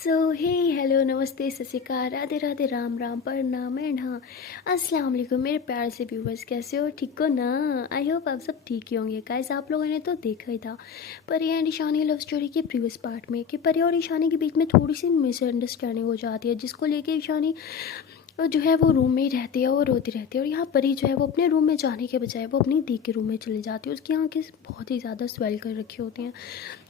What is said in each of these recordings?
हे hello नमस्ते सत श्री अकाल राधे राधे राम राम प्रणाम एंड हाँ अस्सलाम वालेकुम मेरे प्यार से व्यूवर्स। कैसे हो? ठीक हो ना? आई होप आप सब ठीक ही होंगे। गाइस आप लोगों ने तो देखा ही था परी एंड ईशानी लव स्टोरी के प्रीवियस पार्ट में कि परी और ईशानी के बीच में थोड़ी सी मिसअंडरस्टैंडिंग हो जाती है, जिसको लेके ईशानी जो है वो रूम में ही रहती है और रोती रहती है। और यहाँ परी जो है वो अपने रूम में जाने के बजाय वो अपनी दी के रूम में चली जाती है। उसकी आंखें बहुत ही ज़्यादा स्वेल कर रखी होती हैं।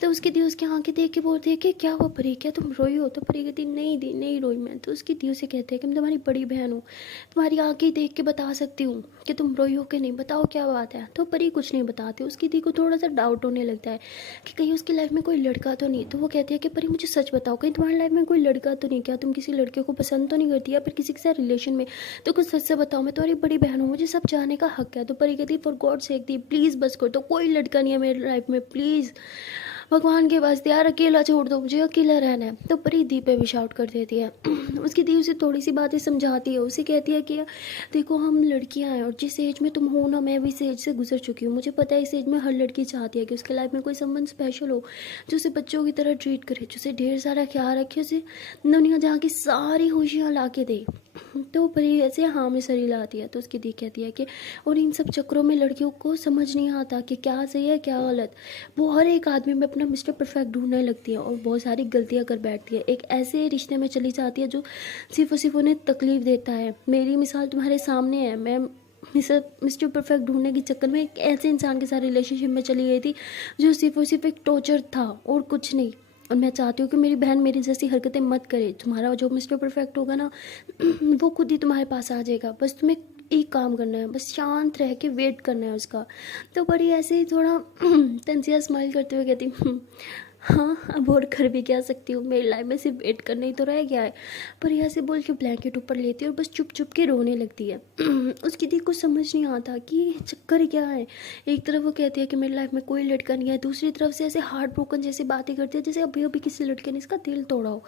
तो उसकी दी उसकी आंखें देख के बोलती है कि क्या हुआ परी, क्या तुम रोई हो? तो परी कहती नहीं दी नहीं रोई मैं। तो उसकी दी उसे कहते हैं कि मैं तुम्हारी बड़ी बहन हूँ, तुम्हारी आंखें देख के बता सकती हूँ कि तुम रोई हो कि नहीं, बताओ क्या बात है। तो परी कुछ नहीं बताती। उसकी दी को थोड़ा सा डाउट होने लगता है कि कहीं उसकी लाइफ में कोई लड़का तो नहीं। तो वो कहती है कि परी मुझे सच बताओ, कहीं तुम्हारी लाइफ में कोई लड़का तो नहीं? क्या तुम किसी लड़के को पसंद तो नहीं करती या फिर किसी के साथ रिलेशन में? तो कुछ सच से बताओ, मैं तुम्हारी बड़ी बहन हूँ, मुझे सब जानने का हक है। तो परी कहती for God sake the please बस कर दो, कोई लड़का नहीं है मेरी लाइफ में, प्लीज़ भगवान के वास्ते यार अकेला छोड़ दो, मुझे अकेला रहना है। तो परी दी पे भी शाउट कर देती है। उसकी दी उसे थोड़ी सी बातें समझाती है। उसे कहती है कि देखो हम लड़कियां हैं और जिस एज में तुम हो ना, मैं भी इस एज से गुजर चुकी हूँ। मुझे पता है इस एज में हर लड़की चाहती है कि उसके लाइफ में कोई समवन स्पेशल हो, जो उसे बच्चों की तरह ट्रीट करे, जो उसे ढेर सारा ख्याल रखे, उसे दुनिया जहाँ की सारी खुशियाँ ला के दे। तो परी ऐसे हाँ में सर हिलाती है। तो उसकी दी कहती है कि और इन सब चक्करों में लड़कियों को समझ नहीं आता कि क्या सही है क्या गलत। वो हर एक आदमी में अपना मिस्टर परफेक्ट ढूंढने लगती है और बहुत सारी गलतियां कर बैठती है। एक ऐसे रिश्ते में चली जाती है जो सिर्फ और सिर्फ उन्हें तकलीफ देता है। मेरी मिसाल तुम्हारे सामने है। मैं मिस्टर परफेक्ट ढूंढने के चक्कर में एक ऐसे इंसान के साथ रिलेशनशिप में चली गई थी जो सिर्फ और सिर्फ एक टॉर्चर था और कुछ नहीं। और मैं चाहती हूँ कि मेरी बहन मेरी जैसी हरकतें मत करे। तुम्हारा जो मिस्टर परफेक्ट होगा ना वो खुद ही तुम्हारे पास आ जाएगा। बस तुम्हें एक काम करना है, बस शांत रह के वेट करना है उसका। तो बड़ी ऐसे ही थोड़ा तंजिया स्माइल करते हुए कहती हाँ अब और कर भी क्या सकती हूँ, मेरी लाइफ में सिर्फ वेट करना ही तो रह गया है। पर यहाँ से बोल के ब्लैंकेट ऊपर लेती है और बस चुप चुप के रोने लगती है। उसकी दी को समझ नहीं आता कि ये चक्कर क्या है। एक तरफ वो कहती है कि मेरी लाइफ में कोई लड़का नहीं है, दूसरी तरफ से ऐसे हार्ट ब्रोकन जैसी बातें करती है जैसे अभी अभी किसी लड़के ने इसका दिल तोड़ा हो।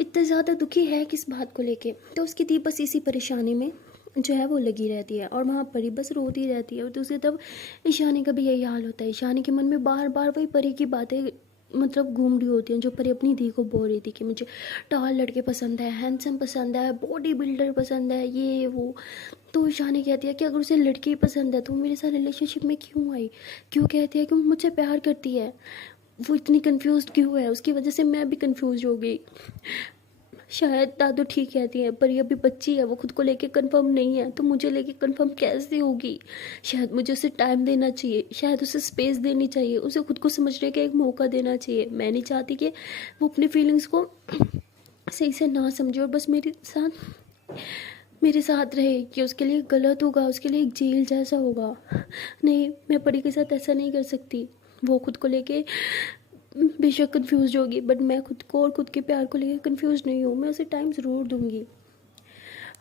इतना ज़्यादा दुखी है किस बात को लेके। तो उसकी दी बस इसी परेशानी में जो है वो लगी रहती है और वहाँ परी बस रोती रहती है। और दूसरी तरफ ईशानी का भी यही हाल होता है। ईशानी के मन में बार बार वही परी की बातें मतलब घूम रही होती हैं जो परी अपनी दी को बोल रही थी कि मुझे टॉल लड़के पसंद है, हैंडसम पसंद है, बॉडी बिल्डर पसंद है, ये वो। तो ईशानी कहती है कि अगर उसे लड़की पसंद है तो वो मेरे साथ रिलेशनशिप में क्यों आई? क्यों कहती है कि वो मुझसे प्यार करती है? वो इतनी कंफ्यूज क्यों है? उसकी वजह से मैं भी कंफ्यूज हो गई। शायद दादू ठीक कहती है, पर ये अभी बच्ची है, वो खुद को लेके कंफर्म नहीं है, तो मुझे लेके कंफर्म कैसे होगी? शायद मुझे उसे टाइम देना चाहिए, शायद उसे स्पेस देनी चाहिए, उसे खुद को समझने का एक मौका देना चाहिए। मैं नहीं चाहती कि वो अपनी फीलिंग्स को सही से ना समझे और बस मेरे साथ रहे। कि उसके लिए गलत होगा, उसके लिए एक जेल जैसा होगा। नहीं, मैं परी के साथ ऐसा नहीं कर सकती। वो खुद को लेके बेशक कंफ्यूज होगी, बट मैं खुद को और खुद के प्यार को लेकर कंफ्यूज नहीं हूँ। मैं उसे टाइम ज़रूर दूंगी।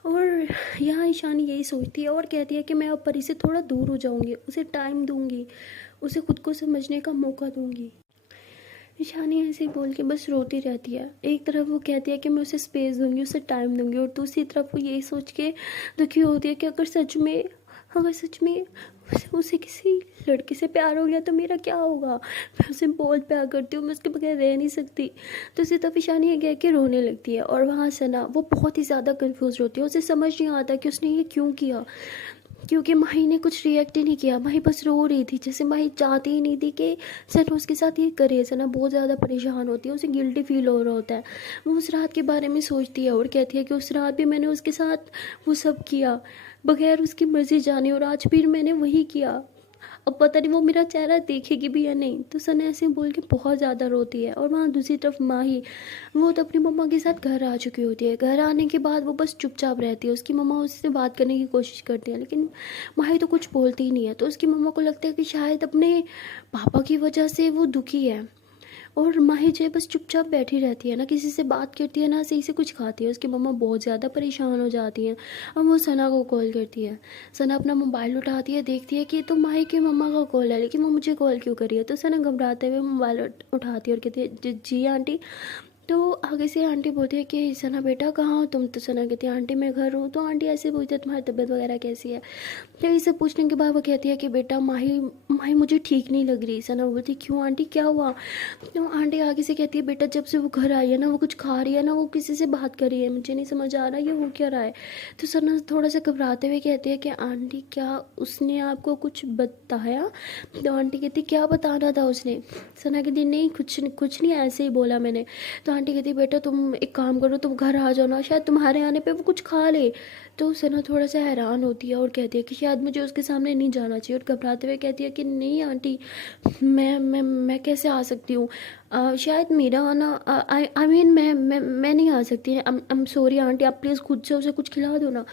और यहाँ ईशानी यही सोचती है और कहती है कि मैं अब परी से थोड़ा दूर हो जाऊंगी, उसे टाइम दूंगी, उसे खुद को समझने का मौका दूंगी। ईशानी ऐसे ही बोल के बस रोती रहती है। एक तरफ वो कहती है कि मैं उसे स्पेस दूंगी, उसे टाइम दूंगी, और दूसरी तरफ वो यही सोच के दुखी होती है कि अगर सच में उसे किसी लड़के से प्यार हो गया तो मेरा क्या होगा? मैं उसे बहुत प्यार करती हूँ, मैं उसके बगैर रह नहीं सकती। तो इसी तरफ ईशानी ये कह के रोने लगती है और वहाँ सना वो बहुत ही ज़्यादा कंफ्यूज होती है। उसे समझ नहीं आता कि उसने ये क्यों किया, क्योंकि माही ने कुछ रिएक्ट ही नहीं किया। माही बस रो रही थी, जैसे माही चाहती ही नहीं थी कि सना उसके साथ ये करे। सना बहुत ज़्यादा परेशान होती है, उसे गिल्टी फील हो रहा होता है। वो उस रात के बारे में सोचती है और कहती है कि उस रात भी मैंने उसके साथ वो सब किया बगैर उसकी मर्जी जाने, और आज फिर मैंने वही किया। अब पता नहीं वो मेरा चेहरा देखेगी भी या नहीं। तो सना ऐसे बोल के बहुत ज़्यादा रोती है। और वहाँ दूसरी तरफ माही, वो तो अपनी मम्मा के साथ घर आ चुकी होती है। घर आने के बाद वो बस चुपचाप रहती है। उसकी मम्मा उससे बात करने की कोशिश करती है लेकिन माही तो कुछ बोलती ही नहीं है। तो उसकी मम्मा को लगता है कि शायद अपने पापा की वजह से वो दुखी है। और माही जो है बस चुपचाप बैठी रहती है, ना किसी से बात करती है ना सही से कुछ खाती है। उसकी मम्मा बहुत ज़्यादा परेशान हो जाती हैं और वो सना को कॉल करती है। सना अपना मोबाइल उठाती है, देखती है कि तो माही की मम्मा का कॉल है, लेकिन वो मुझे कॉल क्यों करी है? तो सना घबराते हुए मोबाइल उठाती है और कहती है जी जी आंटी, तो आगे से आंटी बोलती है कि सना बेटा कहाँ हो तुम? तो सना कहती है आंटी मैं घर हूँ। तो आंटी ऐसे पूछती है तुम्हारी तबीयत वगैरह कैसी है? तो ये सब पूछने के बाद वो कहती है कि बेटा माही माही मुझे ठीक नहीं लग रही। सना बोलती है क्यों आंटी क्या हुआ? तो आंटी आगे से कहती है बेटा जब से वो घर आई है ना, वो कुछ खा रही है ना, वो किसी से बात कर रही है, मुझे नहीं समझ आ रहा ये हो क्या रहा है। तो सना थोड़ा सा घबराते हुए कहती है कि आंटी क्या उसने आपको कुछ बताया? तो आंटी कहती क्या बताना था उसने? सना कहती नहीं कुछ नहीं ऐसे ही बोला मैंने। तो आंटी कहती बेटा तुम एक काम करो, तुम घर आ जाओ ना, शायद तुम्हारे आने पे वो कुछ खा ले। तो सना थोड़ा सा हैरान होती है और कहती है कि शायद मुझे उसके सामने नहीं जाना चाहिए, और घबराते हुए कहती है कि नहीं आंटी मैं कैसे आ सकती हूँ? शायद मेरा आना आई मीन मैं नहीं आ सकती। आई एम सॉरी आंटी, आप प्लीज़ खुद से उसे कुछ खिला दो ना।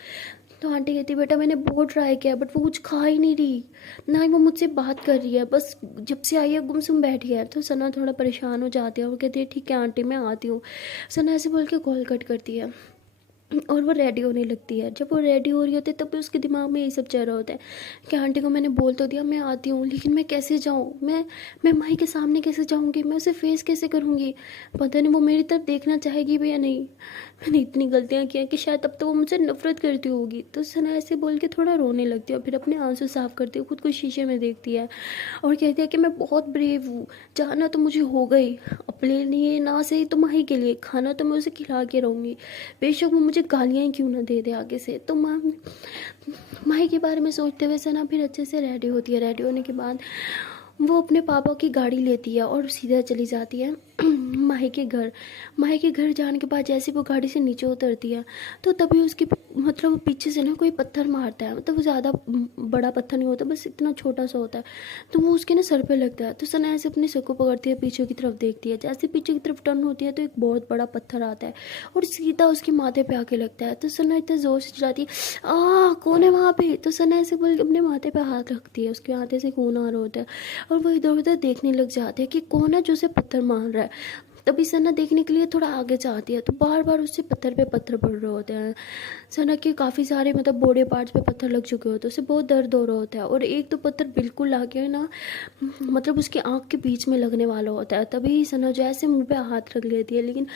तो आंटी कहती बेटा मैंने बहुत ट्राई किया बट वो कुछ खा ही नहीं रही, ना ही वो मुझसे बात कर रही है, बस जब से आई है गुमसुम बैठ गया है। तो सना थोड़ा परेशान हो जाती है और कहती है ठीक है आंटी मैं आती हूँ। सना ऐसे बोल के कॉल कट करती है और वो रेडी होने लगती है। जब वो रेडी हो रही होती है तब भी उसके दिमाग में यही सब चल रहा होता है कि आंटी को मैंने बोल तो दिया मैं आती हूँ, लेकिन मैं कैसे जाऊँ? मैं माही के सामने कैसे जाऊँगी? मैं उसे फेस कैसे करूँगी? पता नहीं वो मेरी तरफ देखना चाहेगी भी या नहीं। मैंने इतनी गलतियाँ की हैं कि शायद अब तो वो मुझसे नफरत करती होगी। तो सना ऐसे बोल के थोड़ा रोने लगती है और फिर अपने आंसू साफ करती है, खुद को शीशे में देखती है और कहती है कि मैं बहुत ब्रेव हूँ, जाना तो मुझे हो गई, अपने लिए ना सही तो माही के लिए, खाना तो मैं उसे खिला के रहूँगी, बेशक वो मुझे गालियाँ ही क्यों ना दे दे आगे से। तो माही के बारे में सोचते हुए सना फिर अच्छे से रेडी होती है। रेडी होने के बाद वो अपने पापा की गाड़ी लेती है और सीधा चली जाती है माही के घर। माही के घर जाने के बाद जैसे वो गाड़ी से नीचे उतरती है तो तभी उसके मतलब पीछे से ना कोई पत्थर मारता है। मतलब वो ज़्यादा बड़ा पत्थर नहीं होता, बस इतना छोटा सा होता है। तो वो उसके ना सर पे लगता है। तो सना ऐसे अपने सर को पकड़ती है, पीछे की तरफ देखती है। जैसे पीछे की तरफ टर्न होती है तो एक बहुत बड़ा पत्थर आता है और सीधा उसके माथे पे आके लगता है। तो सना इतना ज़ोर से चिल्लाती है कौन है वहाँ पे? तो सना ऐसे बोल के अपने माथे पे हाथ रखती है, उसके हाथे से खून आ रहा होता है और वो इधर उधर देखने लग जाते हैं कि कौन है जो उसे पत्थर मार रहा है। तभी सना देखने के लिए थोड़ा आगे जाती है तो बार बार उससे पत्थर पे पत्थर पड़ रहे होते हैं। सना के काफ़ी सारे मतलब बॉडी पार्ट्स पे पत्थर लग चुके होते हैं, उसे बहुत दर्द हो रहा होता है और एक तो पत्थर बिल्कुल लाके ना मतलब उसकी आँख के बीच में लगने वाला होता है। तभी सना जो ऐसे मुंह पे हाथ रख लेती है, लेकिन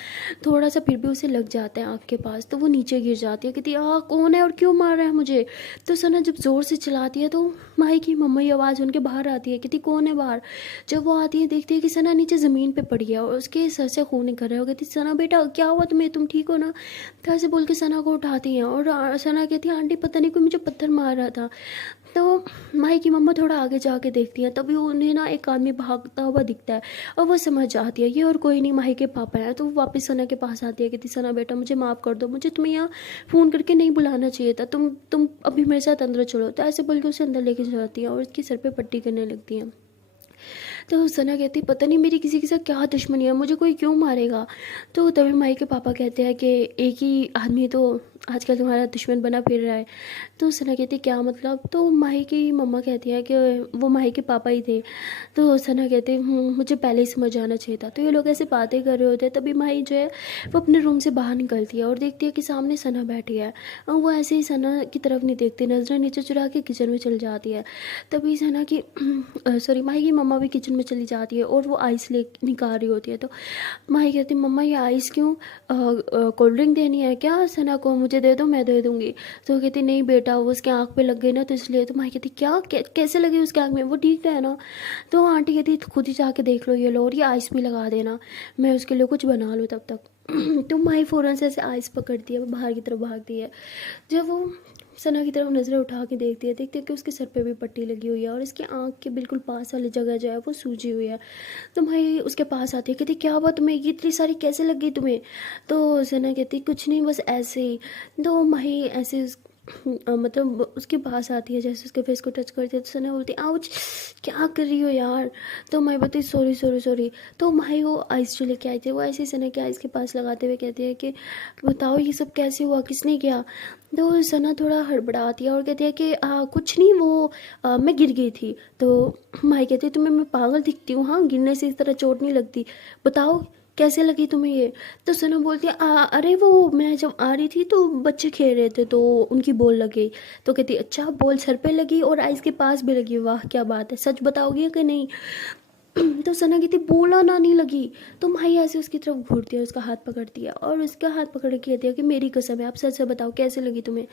थोड़ा सा फिर भी उसे लग जाता है आँख के पास। तो वो नीचे गिर जाती है, कहती है कौन है और क्यों मार रहा है मुझे? तो सना जब ज़ोर से चिल्लाती है तो माही की मम्मा की आवाज़ उनके बाहर आती है, कहती कौन है बाहर? जब वो आती है देखती है कि सना नीचे ज़मीन पे पड़ी है और उसके सर से खून निकल रहा है। वो कहती सना बेटा क्या हुआ तुम्हें, तुम ठीक हो ना? तो ऐसे बोल के सना को उठाती हैं और सना कहती है आंटी पता नहीं कोई मुझे पत्थर मार रहा था। तो माही की मम्मा थोड़ा आगे जाके देखती हैं, तभी उन्हें ना एक आदमी भागता हुआ दिखता है और वो समझ जाती है ये और कोई नहीं माही के पापा हैं। तो वो वापस सना के पास आती है, कहती सना बेटा मुझे माफ़ कर दो, मुझे तुम्हें यहाँ फ़ोन करके नहीं बुलाना चाहिए था, तुम अभी मेरे साथ अंदर चलो। तो ऐसे बोल के उसे अंदर लेके जाती हैं और उसके सर पे पट्टी करने लगती हैं। तो सना कहती पता नहीं मेरी किसी के साथ क्या दुश्मनी है, मुझे कोई क्यों मारेगा? तो तभी माही के पापा कहते हैं कि एक ही आदमी तो आजकल तुम्हारा दुश्मन बना फिर रहा है। तो सना कहती क्या मतलब? तो माही की मम्मा कहती है कि वो माही के पापा ही थे। तो सना कहते मुझे पहले ही समझ आना चाहिए था। तो ये लोग ऐसे बातें कर रहे होते हैं, तभी माही जो है वो अपने रूम से बाहर निकलती है और देखती है कि सामने सना बैठी है और वो ऐसे ही सना की तरफ नहीं देखती, नज़रें नीचे चुरा के किचन में चली जाती है। तभी सना की सॉरी माही की मम्मा भी किचन में चली जाती है और वो आइस ले निकाल रही होती है। तो माही कहती मम्मा ये आइस क्यों, कोल्ड ड्रिंक देनी है क्या सना को? मुझे दे दो मैं दे दूँगी। तो कहती नहीं बेटा वो उसके आँख पे लग गई ना तो इसलिए। तो माही कहती क्या कैसे लगी उसके आँख में, वो ठीक है ना? तो आंटी कहती खुद ही जाके देख लो ये लो और ये आइस भी लगा देना, मैं उसके लिए कुछ बना लूँ तब तक। तो माही फ़ौरन से ऐसे आइस पकड़ती है, वो बाहर की तरफ भागती है। जब वो सना की तरफ नज़रें उठा के देखती है कि उसके सर पे भी पट्टी लगी हुई है और इसकी आँख के बिल्कुल पास वाली जगह जो है वो सूजी हुई है। तो माही उसके पास आती है, कहती क्या हुआ तुम्हें, ये इतनी सारी कैसे लग गई तुम्हें? तो सना कहती कुछ नहीं बस ऐसे ही। तो माही ऐसे मतलब उसके पास आती है, जैसे उसके फेस को टच करती है तो सना बोलती आउच क्या कर रही हो यार? तो माही बोलती सॉरी सॉरी सॉरी। तो माही वो आइस जो लेके आई थी वो ऐसे ही सना के आइस के पास लगाते हुए कहती है कि बताओ ये सब कैसे हुआ, किसने किया? तो सना थोड़ा हड़बड़ाती है और कहती है कि कुछ नहीं वो मैं गिर गई थी। तो माही कहती है तुम्हें मैं पागल दिखती हूँ? हाँ गिरने से इस तरह चोट नहीं लगती, बताओ कैसे लगी तुम्हें ये? तो सना बोलती है अरे वो मैं जब आ रही थी तो बच्चे खेल रहे थे तो उनकी बॉल लग गई। तो कहती अच्छा बॉल सर पे लगी और आइस के पास भी लगी, वाह क्या बात है, सच बताओगी कि नहीं? तो सना कहती बोला ना नहीं लगी। तो माही ऐसे उसकी तरफ घूरती है, उसका हाथ पकड़ती है और उसका हाथ पकड़ के कहती है कि मेरी कसम है, आप सच से बताओ कैसे लगी तुम्हें।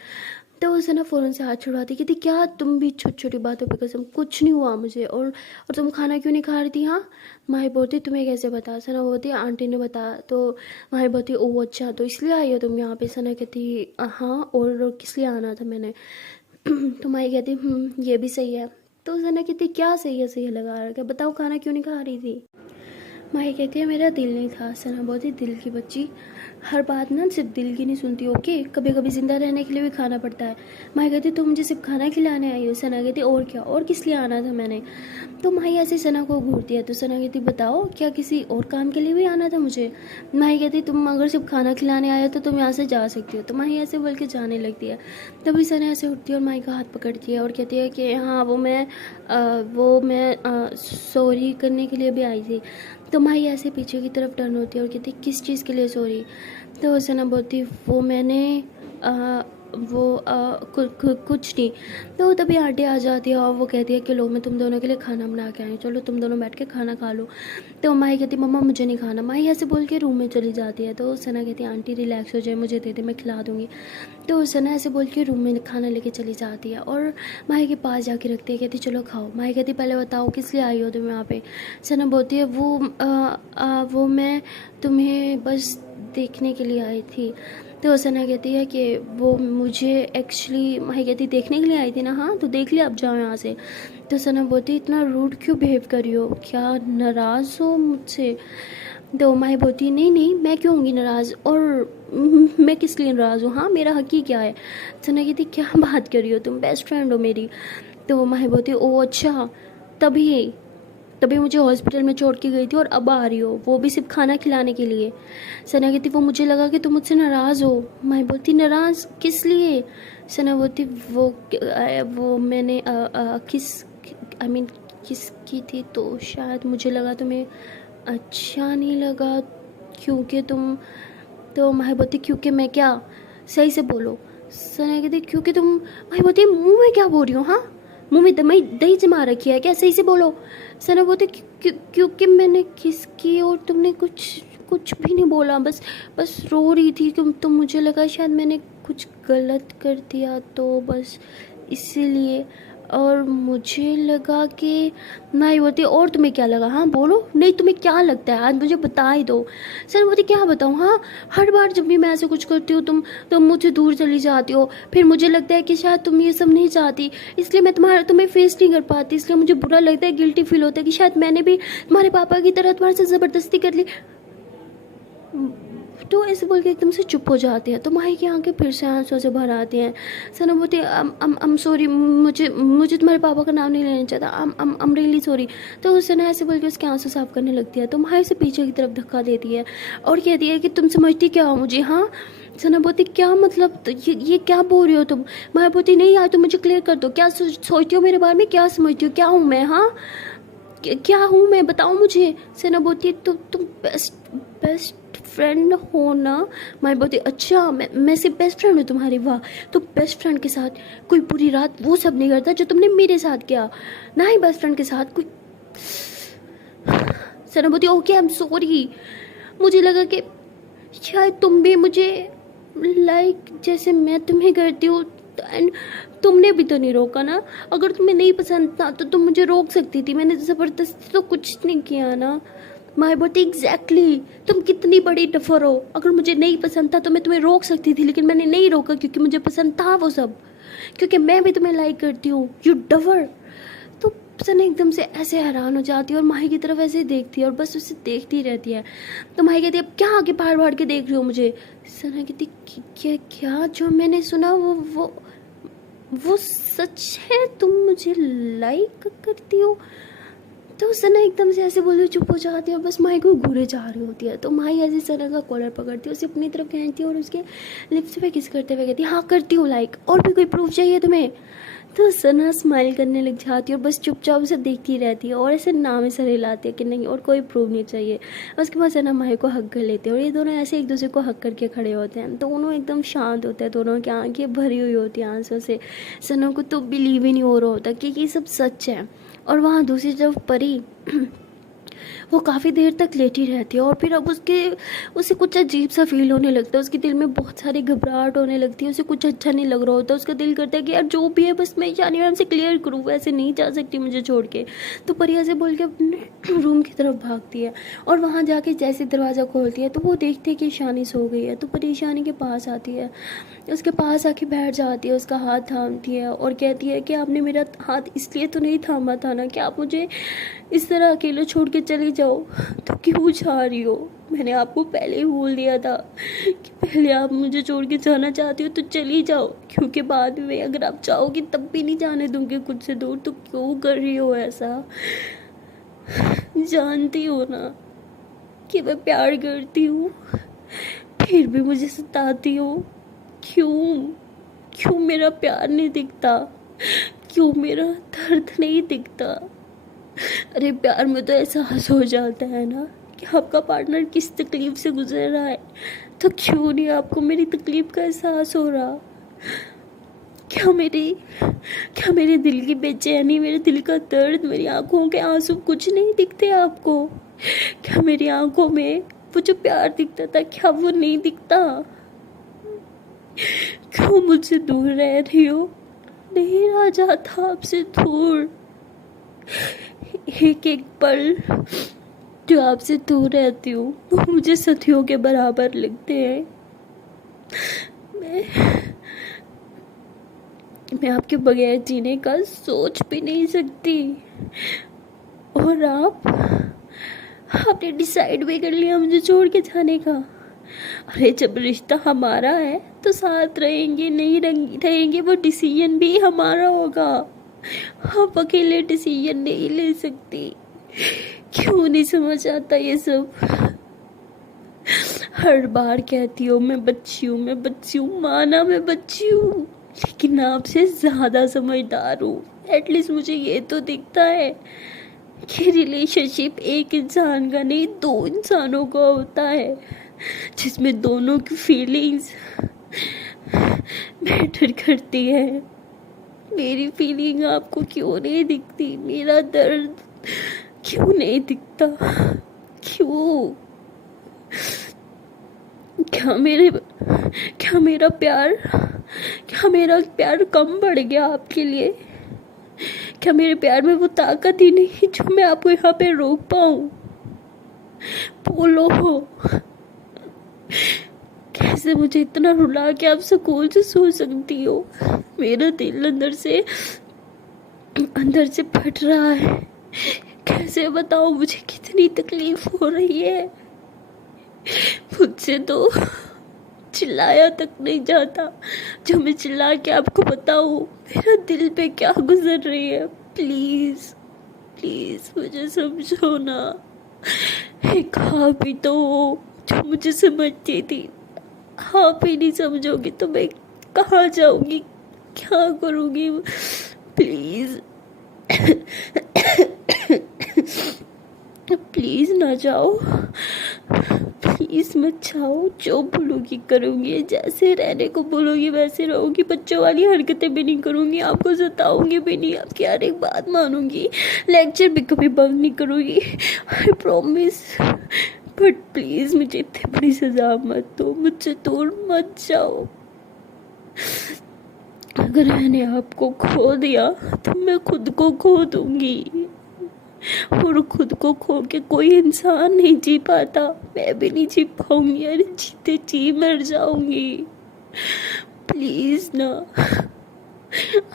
तो वो सना फ़ौरन से हाथ छुड़वाती, कहती क्या तुम भी छोटी छोटी बातों पे कसम, कुछ नहीं हुआ मुझे। और तुम खाना क्यों नहीं खा रही थी? हाँ। माही बोलती तुम्हें कैसे बता? सना बोलती आंटी ने बताया। तो माही बोलती ओह अच्छा, तो इसलिए आई हो तुम यहाँ पे? सना कहती हाँ, और किस लिए आना था मैंने? तो माही कहती ये भी सही है। तो सना कहती क्या सही है लगा रखा, बताओ खाना क्यों नहीं खा रही थी? माही कहती है मेरा दिल नहीं था। सना बहुत ही दिल की बच्ची, हर बात ना सिर्फ दिल की नहीं सुनती, ओके, कभी कभी ज़िंदा रहने के लिए भी खाना पड़ता है। माही कहती तुम मुझे सिर्फ खाना खिलाने आई हो? सना कहती और क्या, और किस लिए आना था मैंने? तो माही ऐसे सना को घूरती है। तो सना कहती बताओ क्या किसी और काम के लिए भी आना था मुझे? माही कहती तुम अगर सिर्फ खाना खिलाने आए हो तो तुम यहाँ से जा सकती हो। तो माही ऐसे बोल के जाने लगती है। तभी सना ऐसे उठती है और माही का हाथ पकड़ती है और कहती है कि हाँ वो मैं सॉरी करने के लिए भी आई थी। तो माही ऐसे पीछे की तरफ टर्न होती है और कहती किस चीज़ के लिए सॉरी? तो सना बोलती वो मैंने कुछ नहीं। तो तभी आंटी आ जाती है और वो कहती है कि लो मैं तुम दोनों के लिए खाना बना के आई, चलो तुम दोनों बैठ के खाना खा लो। तो माही कहती मम्मा मुझे नहीं खाना। माही ऐसे बोल के रूम में चली जाती है। तो सना कहती है आंटी रिलैक्स हो जाए, मुझे दे दे, मैं खिला दूँगी। तो सना ऐसे बोल के रूम में खाना लेके चली जाती है और माही के पास जाके रखती है, कहती चलो खाओ। माही कहती पहले बताओ किस लिए आई हो तुम यहाँ पे? सना बोलती है वो मैं तुम्हें बस देखने के लिए आई थी। तो सना कहती है कि वो मुझे एक्चुअली, माही कहती देखने के लिए आई थी ना? हाँ तो देख लिया, अब जाओ यहाँ से। तो सना बोलती इतना रूड क्यों बिहेव कर रही हो, क्या नाराज़ हो मुझसे? तो माही बोलती नहीं नहीं मैं क्यों होंगी नाराज़, और मैं किस लिए नाराज़ हूँ? हाँ मेरा हक ही क्या है? सना कहती क्या बात कर रही हो तुम, बेस्ट फ्रेंड हो मेरी। तो माही बोलती ओ अच्छा, तभी तभी मुझे हॉस्पिटल में छोड़ के गई थी और अब आ रही हो, वो भी सिर्फ खाना खिलाने के लिए। सना कहती वो मुझे लगा कि तुम मुझसे नाराज़ हो। माही बोलती नाराज़ किस लिए? सना बोलती वो मैंने किस आई मीन किस की थी, तो शायद मुझे लगा तुम्हें अच्छा नहीं लगा क्योंकि तुम। तो माही बोलती क्योंकि मैं क्या, सही से बोलो। सना कहती क्योंकि तुम। माही बोलती मुंह में क्या बोल रही हो? हाँ मुंह में दही दही जमा रखी है क्या, सही से बोलो। सना बोलती क्योंकि मैंने किस की और तुमने कुछ कुछ भी नहीं बोला, बस रो रही थी तो मुझे लगा शायद मैंने कुछ गलत कर दिया, तो बस इसीलिए। और मुझे लगा कि नहीं होती। और तुम्हें क्या लगा? हाँ बोलो, नहीं तुम्हें क्या लगता है, आज मुझे बता ही दो। सर बोलती क्या बताऊँ? हाँ हर बार जब भी मैं ऐसे कुछ करती हूँ तुम मुझसे दूर चली जाती हो, फिर मुझे लगता है कि शायद तुम ये सब नहीं चाहती, इसलिए मैं तुम्हें फेस नहीं कर पाती, इसलिए मुझे बुरा लगता है, गिल्टी फील होता है कि शायद मैंने भी तुम्हारे पापा की तरह तुम्हारे साथ ज़बरदस्ती कर ली। तो ऐसे बोल के एकदम से चुप हो जाती है। तो माही की आंखें फिर से आंसू से भर आती हैं। सना बोलती है I'm सॉरी, मुझे तुम्हारे पापा का नाम नहीं लेना चाहता, I'm रियली सॉरी। तो सना ऐसे बोल के उसके आंसू साफ करने लगती है। तो माही उसे पीछे की तरफ धक्का देती है और कहती है कि तुम समझती क्या हो मुझे? हाँ। सना बोलती क्या मतलब, तो ये क्या बोल रही हो तुम? माही बोलती नहीं यार तुम मुझे क्लियर कर दो, क्या सोचती हो मेरे बारे में, क्या समझती हो, क्या हूँ मैं? हाँ क्या हूँ मैं, बताओ मुझे। सना बोलती है तुम बेस्ट फ्रेंड हो ना? मैं बोलती अच्छा मैं सिर्फ बेस्ट फ्रेंड हूँ तुम्हारी? वाह, तो बेस्ट फ्रेंड के साथ कोई बुरी रात वो सब नहीं करता जो तुमने मेरे साथ किया, ना ही बेस्ट फ्रेंड के साथ कोई। सना बोलती ओके आई एम सॉरी, मुझे लगा कि शायद तुम भी मुझे लाइक जैसे मैं तुम्हें करती हूँ, एंड तुमने भी तो नहीं रोका ना, अगर तुम्हें नहीं पसंद था तो तुम मुझे रोक सकती थी, मैंने ज़बरदस्ती तो कुछ नहीं किया ना। माई बोलती एग्जैक्टली, तुम कितनी बड़ी डफर हो, अगर मुझे नहीं पसंद था तो मैं तुम्हें रोक सकती थी, लेकिन मैंने नहीं रोका क्योंकि मुझे पसंद था वो सब, क्योंकि मैं भी तुम्हें लाइक करती हूँ, यू डफर। तो सना एकदम से ऐसे हैरान हो जाती है और माही की तरफ ऐसे देखती है और बस उसे देखती रहती है। तो माही कहती है अब क्या आगे फाड़ फाड़ के देख रही हो मुझे? सना कहती क्या क्या जो मैंने सुना वो सच है, तुम मुझे लाइक करती हो? तो सना एकदम से ऐसे बोल चुप हो जाती है और बस माही को घूरे जा रही होती है। तो माही ऐसे सना का कॉलर पकड़ती है, उसे अपनी तरफ खींचती है और उसके लिप्स पे किस करते हुए कहती है हाँ करती हूँ लाइक, और भी कोई प्रूफ चाहिए तुम्हें? तो सना स्माइल करने लग जाती है और बस चुपचाप उसे देखती रहती है और ऐसे नाम से हिलाती है कि नहीं और कोई प्रूफ नहीं चाहिए। उसके बाद सना माही को हक कर लेते हैं और ये दोनों ऐसे एक दूसरे को हक करके खड़े होते हैं। दोनों एकदम शांत होते हैं, दोनों की आंखें भरी हुई होती हैं आंसू से। सना को तो बिलीव ही नहीं हो रहा होता कि ये सब सच है। और वहाँ दूसरी तरफ परी वो काफ़ी देर तक लेटी रहती है और फिर अब उसे कुछ अजीब सा फील होने लगता है। उसके दिल में बहुत सारी घबराहट होने लगती है, उसे कुछ अच्छा नहीं लग रहा होता। उसका दिल करता है कि यार जो भी है बस मैं शानी मैम से क्लियर करूँ, वैसे नहीं जा सकती मुझे छोड़ के। तो परिया से बोल के अपने रूम की तरफ भागती है और वहाँ जाके जैसे दरवाज़ा खोलती है तो वो देखते हैं कि शानी सो गई है। तो परी शानी के पास आती है, उसके पास आके बैठ जाती है, उसका हाथ थामती है और कहती है कि आपने मेरा हाथ इसलिए तो नहीं थामा था ना कि आप मुझे इस तरह अकेले छोड़ के चली जाओ, तो क्यों जा रही हो? मैंने आपको पहले ही बोल दिया था कि पहले आप मुझे छोड़ के जाना चाहती हो तो चली जाओ, क्योंकि बाद में अगर आप चाहोगी तब भी नहीं जाने दूंगी खुद से दूर। तो क्यों कर रही हो ऐसा? जानती हो ना कि मैं प्यार करती हूँ, फिर भी मुझे सताती हो। क्यों क्यों मेरा प्यार नहीं दिखता? क्यों मेरा दर्द नहीं दिखता? अरे प्यार में तो एहसास हो जाता है ना कि आपका पार्टनर किस तकलीफ से गुजर रहा है, तो क्यों नहीं आपको मेरी तकलीफ का एहसास हो रहा? क्या मेरे दिल की बेचैनी, मेरे दिल का दर्द, मेरी आंखों के आंसू कुछ नहीं दिखते आपको? क्या मेरी आंखों में वो जो प्यार दिखता था, क्या वो नहीं दिखता? क्यों मुझसे दूर रह रही हो? नहीं रहा जाता आपसे दूर। एक एक पल जो आपसे दूर रहती हूँ वो मुझे सदियों के बराबर लगते हैं। मैं आपके बगैर जीने का सोच भी नहीं सकती। और आपने डिसाइड भी कर लिया मुझे छोड़ के जाने का। अरे जब रिश्ता हमारा है तो साथ रहेंगे, नहीं रहेंगे, वो डिसीजन भी हमारा होगा। आप अकेले डिसीजन नहीं ले सकती। क्यों नहीं समझ आता ये सब? हर बार कहती हो मैं बच्ची हूँ, माना मैं बच्ची हूँ, लेकिन आपसे ज्यादा समझदार हूँ। एटलीस्ट मुझे ये तो दिखता है कि रिलेशनशिप एक इंसान का नहीं, दो इंसानों का होता है, जिसमें दोनों की फीलिंग्स मैटर करती है। मेरी फीलिंग आपको क्यों नहीं दिखती? मेरा दर्द क्यों नहीं दिखता? क्यों? क्या मेरा प्यार कम बढ़ गया आपके लिए? क्या मेरे प्यार में वो ताकत ही नहीं जो मैं आपको यहाँ पे रोक पाऊं? बोलो हो, कैसे मुझे इतना रुला के आप सुकून से सो सकती हो? मेरा दिल अंदर से फट रहा है। कैसे बताओ मुझे कितनी तकलीफ हो रही है? मुझसे तो चिल्लाया तक नहीं जाता जो मैं चिल्ला के आपको बताऊं मेरा दिल पे क्या गुजर रही है। प्लीज प्लीज मुझे समझो ना। एक आप ही तो हो जो मुझे समझती थी। आप ही नहीं समझोगी तो मैं कहाँ जाऊंगी, क्या करूंगी? प्लीज प्लीज ना जाओ, प्लीज मत जाओ। जो बोलोगी करूंगी, जैसे रहने को बोलोगी वैसे रहूंगी, बच्चों वाली हरकतें भी नहीं करूंगी, आपको सताऊंगी भी नहीं, आपकी हर एक बात मानूंगी, लेक्चर भी कभी बंद नहीं करूंगी, आई प्रॉमिस। बट प्लीज मुझे इतनी बड़ी सजा मत दो, मुझसे दूर मत जाओ। अगर मैंने आपको खो दिया तो मैं खुद को खो दूंगी, और खुद को खो के कोई इंसान नहीं जी पाता, मैं भी नहीं जी पाऊंगी। अरे जीते जी मर जाऊंगी। प्लीज ना।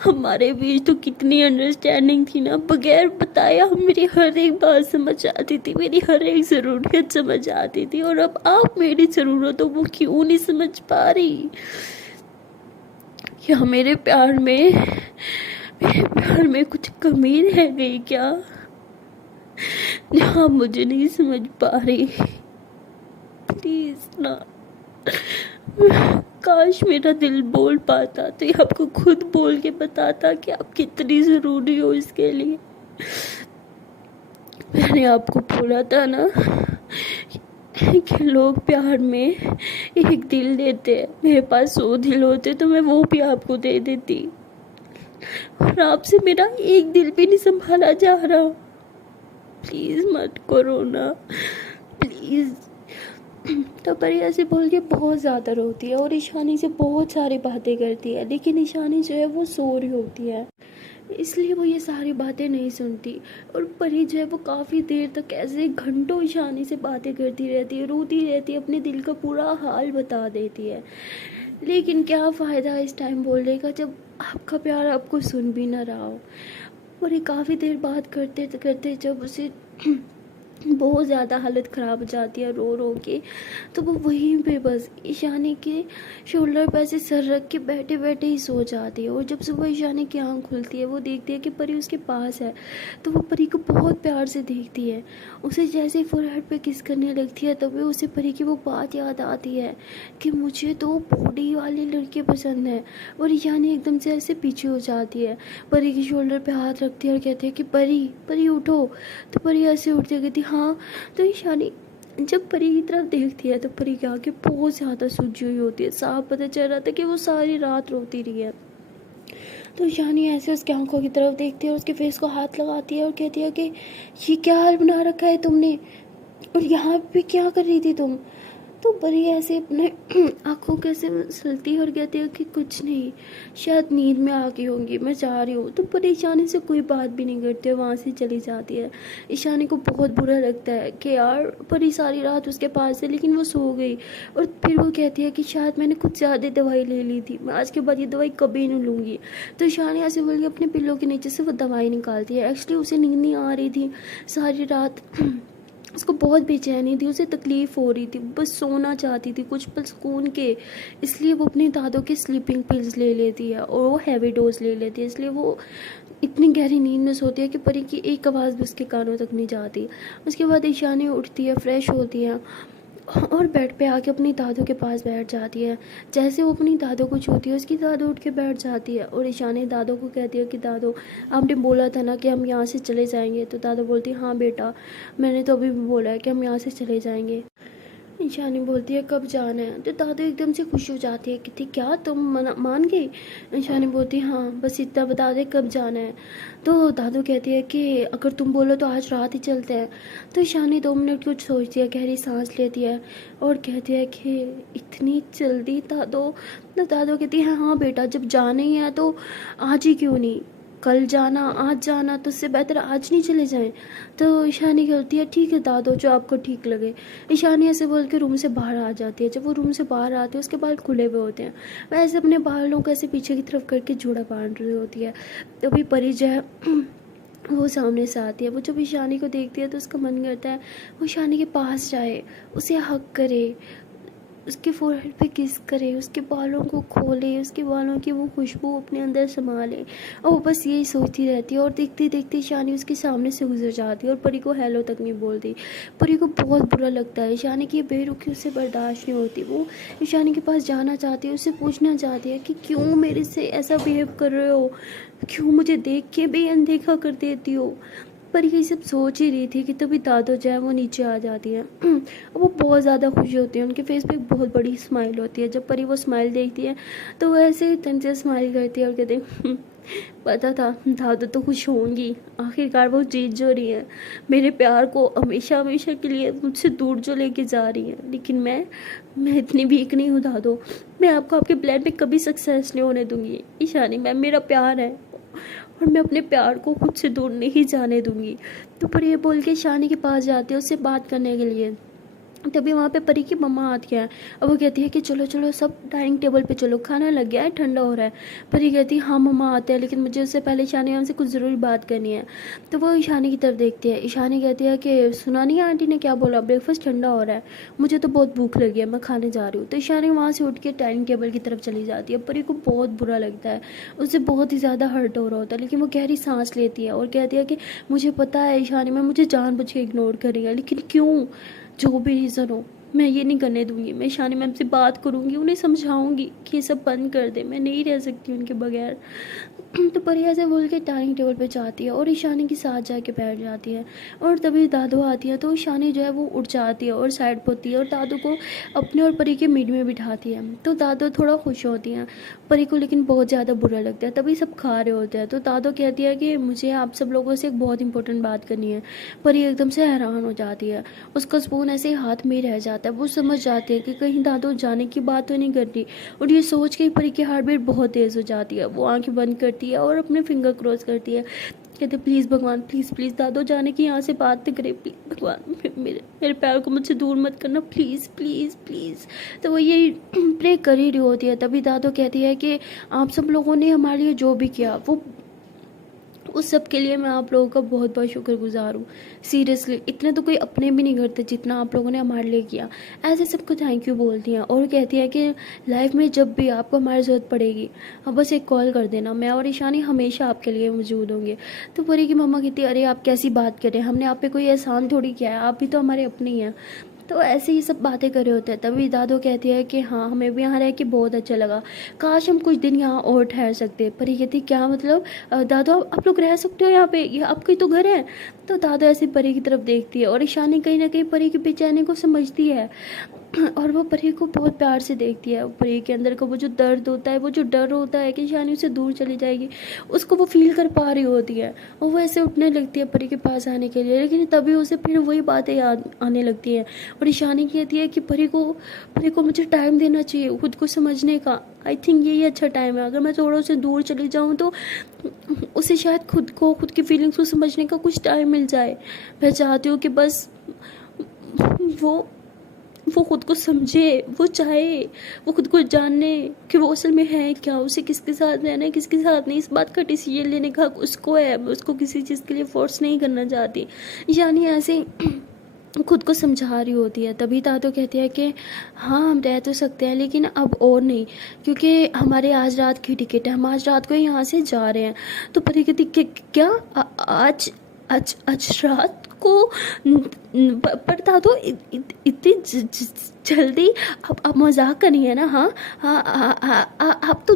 हमारे बीच तो कितनी अंडरस्टैंडिंग थी ना, बगैर बताया हम मेरी हर एक बात समझ आती थी, मेरी हर एक ज़रूरत समझ आती थी, और अब आप मेरी ज़रूरतों को क्यों नहीं समझ पा रही? क्या मेरे प्यार में कुछ कमी रह गई क्या? आप मुझे नहीं समझ पा रही। प्लीज ना। काश मेरा दिल बोल पाता तो ये आपको खुद बोल के बताता कि आप कितनी जरूरी हो इसके लिए। मैंने आपको बोला था ना कि लोग प्यार में एक दिल देते हैं, मेरे पास 100 दिल होते तो मैं वो भी आपको दे देती, और आपसे मेरा एक दिल भी नहीं संभाला जा रहा। प्लीज़ मत करो ना, प्लीज़। तो परी ऐसे बोल के बहुत ज़्यादा रोती है और ईशानी से बहुत सारी बातें करती है, लेकिन ईशानी जो है वो सो रही होती है, इसलिए वो ये सारी बातें नहीं सुनती। और परी जो है वो काफ़ी देर तक ऐसे घंटों ईशानी से बातें करती रहती है, रोती रहती है, अपने दिल का पूरा हाल बता देती है। लेकिन क्या फ़ायदा इस टाइम बोलने का जब आपका प्यार आपको सुन भी ना रहा हो। परी काफ़ी देर बात करते करते जब उसे बहुत ज़्यादा हालत ख़राब हो जाती है रो रो के, तो वो वहीं पे बस ईशानी के शोल्डर पर ऐसे सर रख के बैठे बैठे ही सो जाती है। और जब सुबह ईशानी की आँख खुलती है, वो देखती है कि परी उसके पास है, तो वो परी को बहुत प्यार से देखती है, उसे जैसे फोरहेड पे किस करने लगती है, तभी उसे परी की वो बात याद आती है कि मुझे तो बॉडी वाले लड़के पसंद है। और ईशानी एकदम से ऐसे पीछे हो जाती है, परी के शोल्डर पे हाथ रखती है और कहती है कि परी परी उठो। तो परी ऐसे उठती कहती हाँ। तो ईशानी जब परी की तरफ देखती है तो परी की आंखें बहुत ज़्यादा सूजी हुई होती है, साफ पता चल रहा था कि वो सारी रात रोती रही है। तो ईशानी ऐसे उसकी आंखों की तरफ देखती है और उसके फेस को हाथ लगाती है और कहती है कि ये क्या हाल बना रखा है तुमने, और यहाँ पे क्या कर रही थी तुम। तो परी ऐसे अपने आंखों के से मसलती है और कहती है कि कुछ नहीं, शायद नींद में आ गई होंगी, मैं जा रही हूँ। तो परी ईशानी से कोई बात भी नहीं करती है, वहाँ से चली जाती है। ईशानी को बहुत बुरा लगता है कि यार परी सारी रात उसके पास है लेकिन वो सो गई। और फिर वो कहती है कि शायद मैंने कुछ ज़्यादा दवाई ले ली थी, मैं आज के बाद ये दवाई कभी नहीं लूँगी। तो ईशानी ऐसे बोल के अपने पिल्लों के नीचे से वो दवाई निकालती है। एक्चुअली उसे नींद नहीं आ रही थी सारी रात, उसको बहुत बेचैनी थी, उसे तकलीफ़ हो रही थी, बस सोना चाहती थी कुछ पल सुकून के, इसलिए वो अपने दादों के स्लीपिंग पिल्स ले लेती है और वो हैवी डोज ले लेती है, इसलिए वो इतनी गहरी नींद में सोती है कि परी की एक आवाज़ भी उसके कानों तक नहीं जाती। उसके बाद ईशानी उठती है, फ्रेश होती है और बेड पे आके अपनी दादू के पास बैठ जाती है। जैसे वो अपनी दादू को छूती है, उसकी दादू उठ के बैठ जाती है और ईशानी दादू को कहती है कि दादू आपने बोला था ना कि हम यहाँ से चले जाएंगे। तो दादू बोलती है हाँ बेटा, मैंने तो अभी भी बोला है कि हम यहाँ से चले जाएंगे। ईशानी बोलती है कब जाना है। तो दादू एकदम से खुश हो जाती है कि ठीक क्या तुम मान गई। ईशानी बोलती है हाँ बस इतना बता दे कब जाना है। तो दादू कहती है कि अगर तुम बोलो तो आज रात ही चलते हैं। तो ईशानी 2 मिनट कुछ सोचती है, गहरी सांस लेती है और कहती है कि इतनी जल्दी दादू। तो दादू कहती है हाँ बेटा, जब जाना ही है तो आज ही क्यों नहीं, कल जाना आज जाना, तो उससे बेहतर आज नहीं चले जाएं। तो ईशानी कहती है ठीक है दादू, जो आपको ठीक लगे। ईशानी ऐसे बोल के रूम से बाहर आ जाती है। जब वो रूम से बाहर आती है उसके बाल खुले हुए होते हैं, वैसे अपने बालों को ऐसे पीछे की तरफ करके जूड़ा बांध रही होती है। तभी परी जो है वो सामने से आती है। वो जब ईशानी को देखती है तो उसका मन करता है वो ईशानी के पास जाए, उसे हक करे, उसके फोरहेड पे किस करे, उसके बालों को खोले, उसके बालों की वो खुशबू अपने अंदर समा ले। और वो बस यही सोचती रहती है और देखते देखते ईशानी उसके सामने से गुजर जाती है और परी को हेलो तक नहीं बोलती। परी को बहुत बुरा लगता है, ईशानी की बेरुखी उससे बर्दाश्त नहीं होती। वो ईशानी के पास जाना चाहती है, उससे पूछना चाहती है कि क्यों मेरे से ऐसा बिहेव कर रहे हो, क्यों मुझे देख के भी अनदेखा कर देती हो। पर ये सब सोच ही रही थी कि तभी दादो जो है वो नीचे आ जाती है। वो बहुत ज़्यादा खुश होती है, उनके फेस पे एक बहुत बड़ी स्माइल होती है। जब परी वो स्माइल देखती है तो वो ऐसे ही तन से स्माइल करती है और कहते हैं पता था दादो तो खुश होंगी, आखिरकार वो जीत जो रही है, मेरे प्यार को हमेशा हमेशा के लिए मुझसे दूर जो लेके जा रही है। लेकिन मैं इतनी वीक नहीं हूँ दादो, मैं आपको आपके प्लान पे कभी सक्सेस नहीं होने दूंगी। ईशानी मैम मेरा प्यार है और मैं अपने प्यार को खुद से दूर नहीं जाने दूंगी। तो पर ये बोल के ईशानी के पास जाती है उससे बात करने के लिए। तभी वहाँ पे परी की मम्मा आती है और वो कहती है कि चलो चलो सब डाइनिंग टेबल पे चलो, खाना लग गया है, ठंडा हो रहा है। परी कहती है हाँ मम्मा आते हैं, लेकिन मुझे उससे पहले ईशानी मैम से कुछ ज़रूरी बात करनी है। तो वो ईशानी की तरफ देखती है। ईशानी कहती है कि सुना नहीं आंटी ने क्या बोला, ब्रेकफास्ट ठंडा हो रहा है, मुझे तो बहुत भूख लगी है, मैं खाने जा रही हूँ। तो ईशानी वहाँ से उठ के डाइनिंग टेबल की तरफ चली जाती है। परी को बहुत बुरा लगता है, उससे बहुत ही ज़्यादा हर्ट हो रहा होता है, लेकिन वो गहरी सांस लेती है और कहती है कि मुझे पता है ईशानी मैम मुझे जानबूझ के इग्नोर कर रही है, लेकिन क्यों, जो भी रीज़न हो मैं ये नहीं करने दूँगी, मैं ईशानी मैम से बात करूँगी, उन्हें समझाऊँगी कि ये सब बंद कर दें, मैं नहीं रह सकती उनके बगैर। तो परी ऐसे बोल के डाइनिंग टेबल पे जाती है और ईशानी के साथ जाके बैठ जाती है। और तभी दादू आती है तो ईशानी जो है वो उठ जाती है और साइड पे होती है और दादू को अपने और परी के मिड में बिठाती है। तो दादू थोड़ा खुश होती हैं, परी को लेकिन बहुत ज़्यादा बुरा लगता है। तभी सब खा रहे होते हैं तो दादू कहती है कि मुझे आप सब लोगों से एक बहुत इंपॉर्टेंट बात करनी है। परी एकदम से हैरान हो जाती है, उसका स्पून ऐसे ही हाथ में ही रह जाता है। वो समझ जाती है कि कहीं दादू जाने की बात तो नहीं कर रही, और ये सोच के परी की हार्ट बीट बहुत तेज़ हो जाती है। वो आंखें बंद करती है और अपने फिंगर क्रॉस करती है, कहते प्लीज़ भगवान, प्लीज़ प्लीज़ दादू जाने की यहाँ से बात न करे, प्लीज़ भगवान, मेरे पैर को मुझसे दूर मत करना, प्लीज़ प्लीज़ प्लीज़। तो वो यही प्रे कर ही रही होती है। तभी दादू कहती है कि आप सब लोगों ने हमारे लिए जो भी किया वो उस सब के लिए मैं आप लोगों का बहुत बहुत शुक्रगुजार हूँ। सीरियसली इतने तो कोई अपने भी नहीं करते जितना आप लोगों ने हमारे लिए किया। ऐसे सबको थैंक यू बोलती हैं और कहती है कि लाइफ में जब भी आपको हमारी ज़रूरत पड़ेगी अब बस एक कॉल कर देना, मैं और ईशानी हमेशा आपके लिए मौजूद होंगे। तो परी की मम्मा कहती है अरे आप कैसी बात करें, हमने आप पे कोई एहसान थोड़ी किया है, आप भी तो हमारे अपने ही हैं। तो ऐसे ही सब बातें कर रहे होते हैं। तभी दादू कहती है कि हाँ हमें भी यहाँ रह के बहुत अच्छा लगा, काश हम कुछ दिन यहाँ और ठहर सकते। परी कहती क्या मतलब दादू आप लोग रह सकते हो यहाँ पे, ये आपका ही तो घर है। तो दादू ऐसे परी की तरफ देखती है और ईशानी कहीं ना कहीं परी की बेचैनी को समझती है और वो परी को बहुत प्यार से देखती है। परी के अंदर का वो जो दर्द होता है, वो जो डर होता है कि ईशानी उससे दूर चली जाएगी, उसको वो फील कर पा रही होती है और वो ऐसे उठने लगती है परी के पास आने के लिए। लेकिन तभी उसे फिर वही बातें याद आने लगती हैं और ईशानी कहती है कि परी को मुझे टाइम देना चाहिए खुद को समझने का। आई थिंक यही अच्छा टाइम है, अगर मैं थोड़ा उसे दूर चली जाऊँ तो उसे शायद खुद की फीलिंग्स को समझने का कुछ टाइम मिल जाए। मैं चाहती हूँ कि बस वो खुद को समझे, वो चाहे, वो खुद को जाने कि वो असल में है क्या, उसे किसके साथ रहना है किसके साथ नहीं, इस बात का डिसीजन लेने का हक उसको है। मैं उसको किसी चीज़ के लिए फोर्स नहीं करना चाहती। यानी ऐसे खुद को समझा रही होती है। तभी तातो कहती है कि हाँ हम रह तो सकते हैं लेकिन अब और नहीं, क्योंकि हमारे आज रात की टिकट है, हम आज रात को यहाँ से जा रहे हैं। तो परी कहती क्या आज आज आज रात को पर दादू इतनी जल्दी, आप मजाक कर रही है ना। हाँ हाँ आप तो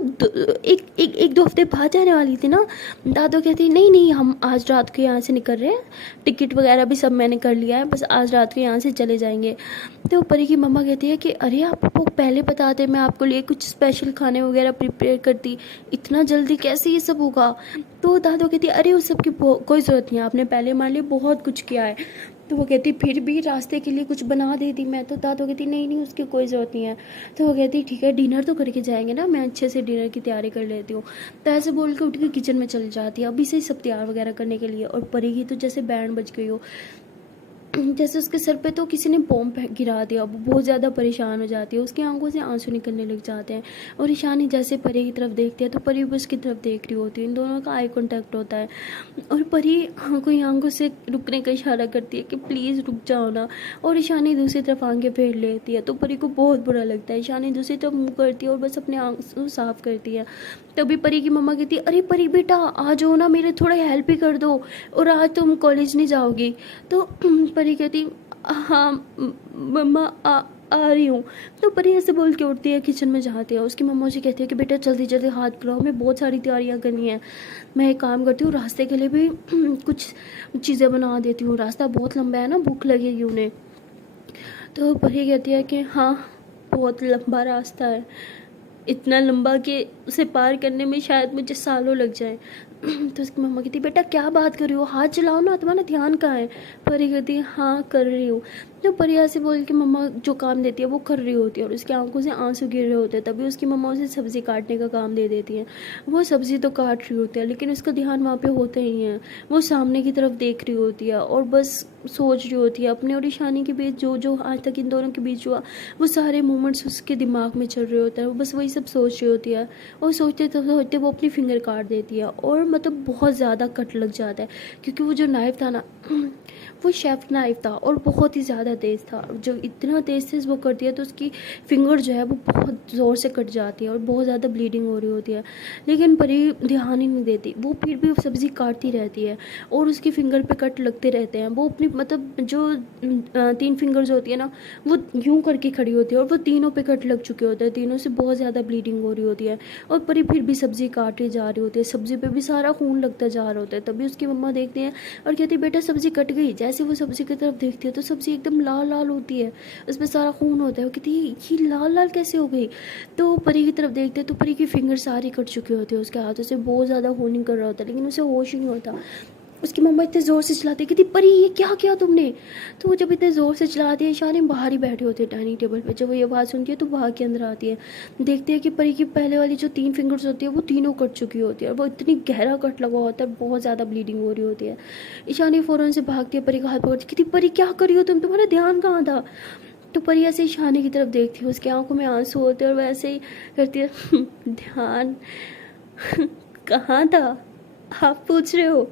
एक दो हफ्ते बाद जाने वाली थी ना। दादू कहती नहीं हम आज रात को यहाँ से निकल रहे हैं, टिकट वगैरह भी सब मैंने कर लिया है, बस आज रात को यहाँ से चले जाएंगे। तो परी की मम्मा कहती है कि अरे आपको पहले बताते, मैं आपको लिए कुछ स्पेशल खाने वगैरह प्रिपेयर करती, इतना जल्दी कैसे ये सब होगा। तो दादू कहती है अरे उस सब की कोई ज़रूरत नहीं है, आपने पहले हमारे लिए बहुत कुछ किया है। तो वो कहती फिर भी रास्ते के लिए कुछ बना देती मैं। तो दादू कहती नहीं उसकी कोई ज़रूरत नहीं है। तो वो कहती ठीक है डिनर तो करके जाएंगे ना, मैं अच्छे से डिनर की तैयारी कर लेती हूँ। तो ऐसे बोल के उठ के किचन में चली जाती है अभी से सब तैयार वगैरह करने के लिए। और परी की तो जैसे बैंड बज गई हो, जैसे उसके सर पे तो किसी ने बॉम्ब गिरा दिया। वो बहुत ज़्यादा परेशान हो जाती है, उसकी आंखों से आंसू निकलने लग जाते हैं। और ईशानी जैसे परी की तरफ देखती है तो परी भी उसकी तरफ देख रही होती है, इन दोनों का आई कांटेक्ट होता है। और परी आंखों से रुकने का इशारा करती है कि प्लीज़ रुक जाओ ना। और ईशानी दूसरी तरफ आंखें फेर लेती है तो परी को बहुत बुरा लगता है। ईशानी दूसरी तरफ मुँह करती है और बस अपने आंसू साफ करती है। तभी परी की मम्मा कहती है अरे परी बेटा आ जाओ ना, मेरे थोड़ा हेल्प ही कर दो, और आज तुम कॉलेज नहीं जाओगी। तो परी कहती हाँ मम्मा आ रही हूँ। तो परी ऐसे बोल के उठती है, किचन में जाती है। उसकी मम्मा जी कहती है कि बेटा जल्दी जल्दी हाथ धुलाओ, हमें बहुत सारी तैयारियाँ करनी है। मैं एक काम करती हूँ, रास्ते के लिए भी कुछ चीज़ें बना देती हूँ, रास्ता बहुत लंबा है ना, भूख लगेगी उन्हें। तो परी कहती है कि हाँ बहुत लंबा रास्ता है, इतना लंबा कि उसे पार करने में शायद मुझे सालों लग जाए। तो उसकी मम्मा कहती बेटा क्या बात कर रही हो, हाथ चलाओ ना, तुम्हारा ध्यान कहाँ है। परी कहती है हाँ कर रही हूँ। तो परी ऐसे बोल के मम्मा जो काम देती है वो कर रही होती है और उसकी आंखों से आंसू गिर रहे होते हैं। तभी उसकी मम्मा उसे सब्ज़ी काटने का काम दे देती है। वो सब्ज़ी तो काट रही होती है लेकिन उसका ध्यान वहाँ पे होता ही है, वो सामने की तरफ देख रही होती है और बस सोच रही होती है अपने और ईशानी के बीच जो आज तक इन दोनों के बीच हुआ, वो सारे मोमेंट्स उसके दिमाग में चल रहे होते हैं। वो बस वही सब सोच रही होती है और सोचते वो अपनी फिंगर काट देती है। और मतलब बहुत ज़्यादा कट लग जाता है, क्योंकि वो जो नाइफ़ था ना वो शेफ नाइफ़ था और बहुत ही ज़्यादा तेज़ था। जब इतना तेज़ से वो कर दिया तो उसकी फिंगर जो है वो बहुत ज़ोर से कट जाती है और बहुत ज़्यादा ब्लीडिंग हो रही होती है। लेकिन परी ध्यान ही नहीं देती, वो फिर भी सब्ज़ी काटती रहती है और उसकी फिंगर पे कट लगते रहते हैं। वो अपनी मतलब जो 3 फिंगर्स होती है ना, वो यूँ करके खड़ी होती है और वो तीनों पे कट लग चुके होते हैं, तीनों से बहुत ज़्यादा ब्लीडिंग हो रही होती है और परी फिर भी सब्ज़ी काटी जा रही होती है, सब्ज़ी पे भी सारा खून लगता जा रहा होता है। तभी उसकी मम्मा देखती हैं और कहती है बेटा सब्ज़ी कट गई। जैसे वो सब्ज़ी की तरफ देखती है तो सब्ज़ी एकदम लाल लाल होती है, उसमें सारा खून होता है। वो कहती है ये लाल लाल कैसे हो गई। तो परी की तरफ देखते हैं तो परी की फिंगर सारी कट चुकी होती है, उसके हाथों से बहुत ज़्यादा खून निकल रहा होता है, लेकिन उसे होश ही नहीं होता। उसकी मम्मा इतने ज़ोर से चिल्लाती है, कहती परी ये क्या किया तुमने। तो वो जब इतने ज़ोर से चिल्लाती है, ईशानी बाहर ही बैठे होते हैं डाइनिंग टेबल पे। जब वो ये आवाज़ सुनती है तो बाहर के अंदर आती है, देखती है कि परी की पहले वाली जो 3 फिंगर्स होती है वो तीनों कट चुकी होती है और वो इतनी गहरा कट लगा होता है, बहुत ज़्यादा ब्लीडिंग हो रही होती है। ईशानी फ़ौरन से भागती है, परी का हाथ पकड़ती, कहती परी क्या करी हो तुम, तुम्हारा ध्यान कहाँ था। तो परी ऐसे ईशानी की तरफ देखती है, उसकी आंखों में आंसू होते हैं और वैसे ही करती है ध्यान कहाँ था आप पूछ रहे हो।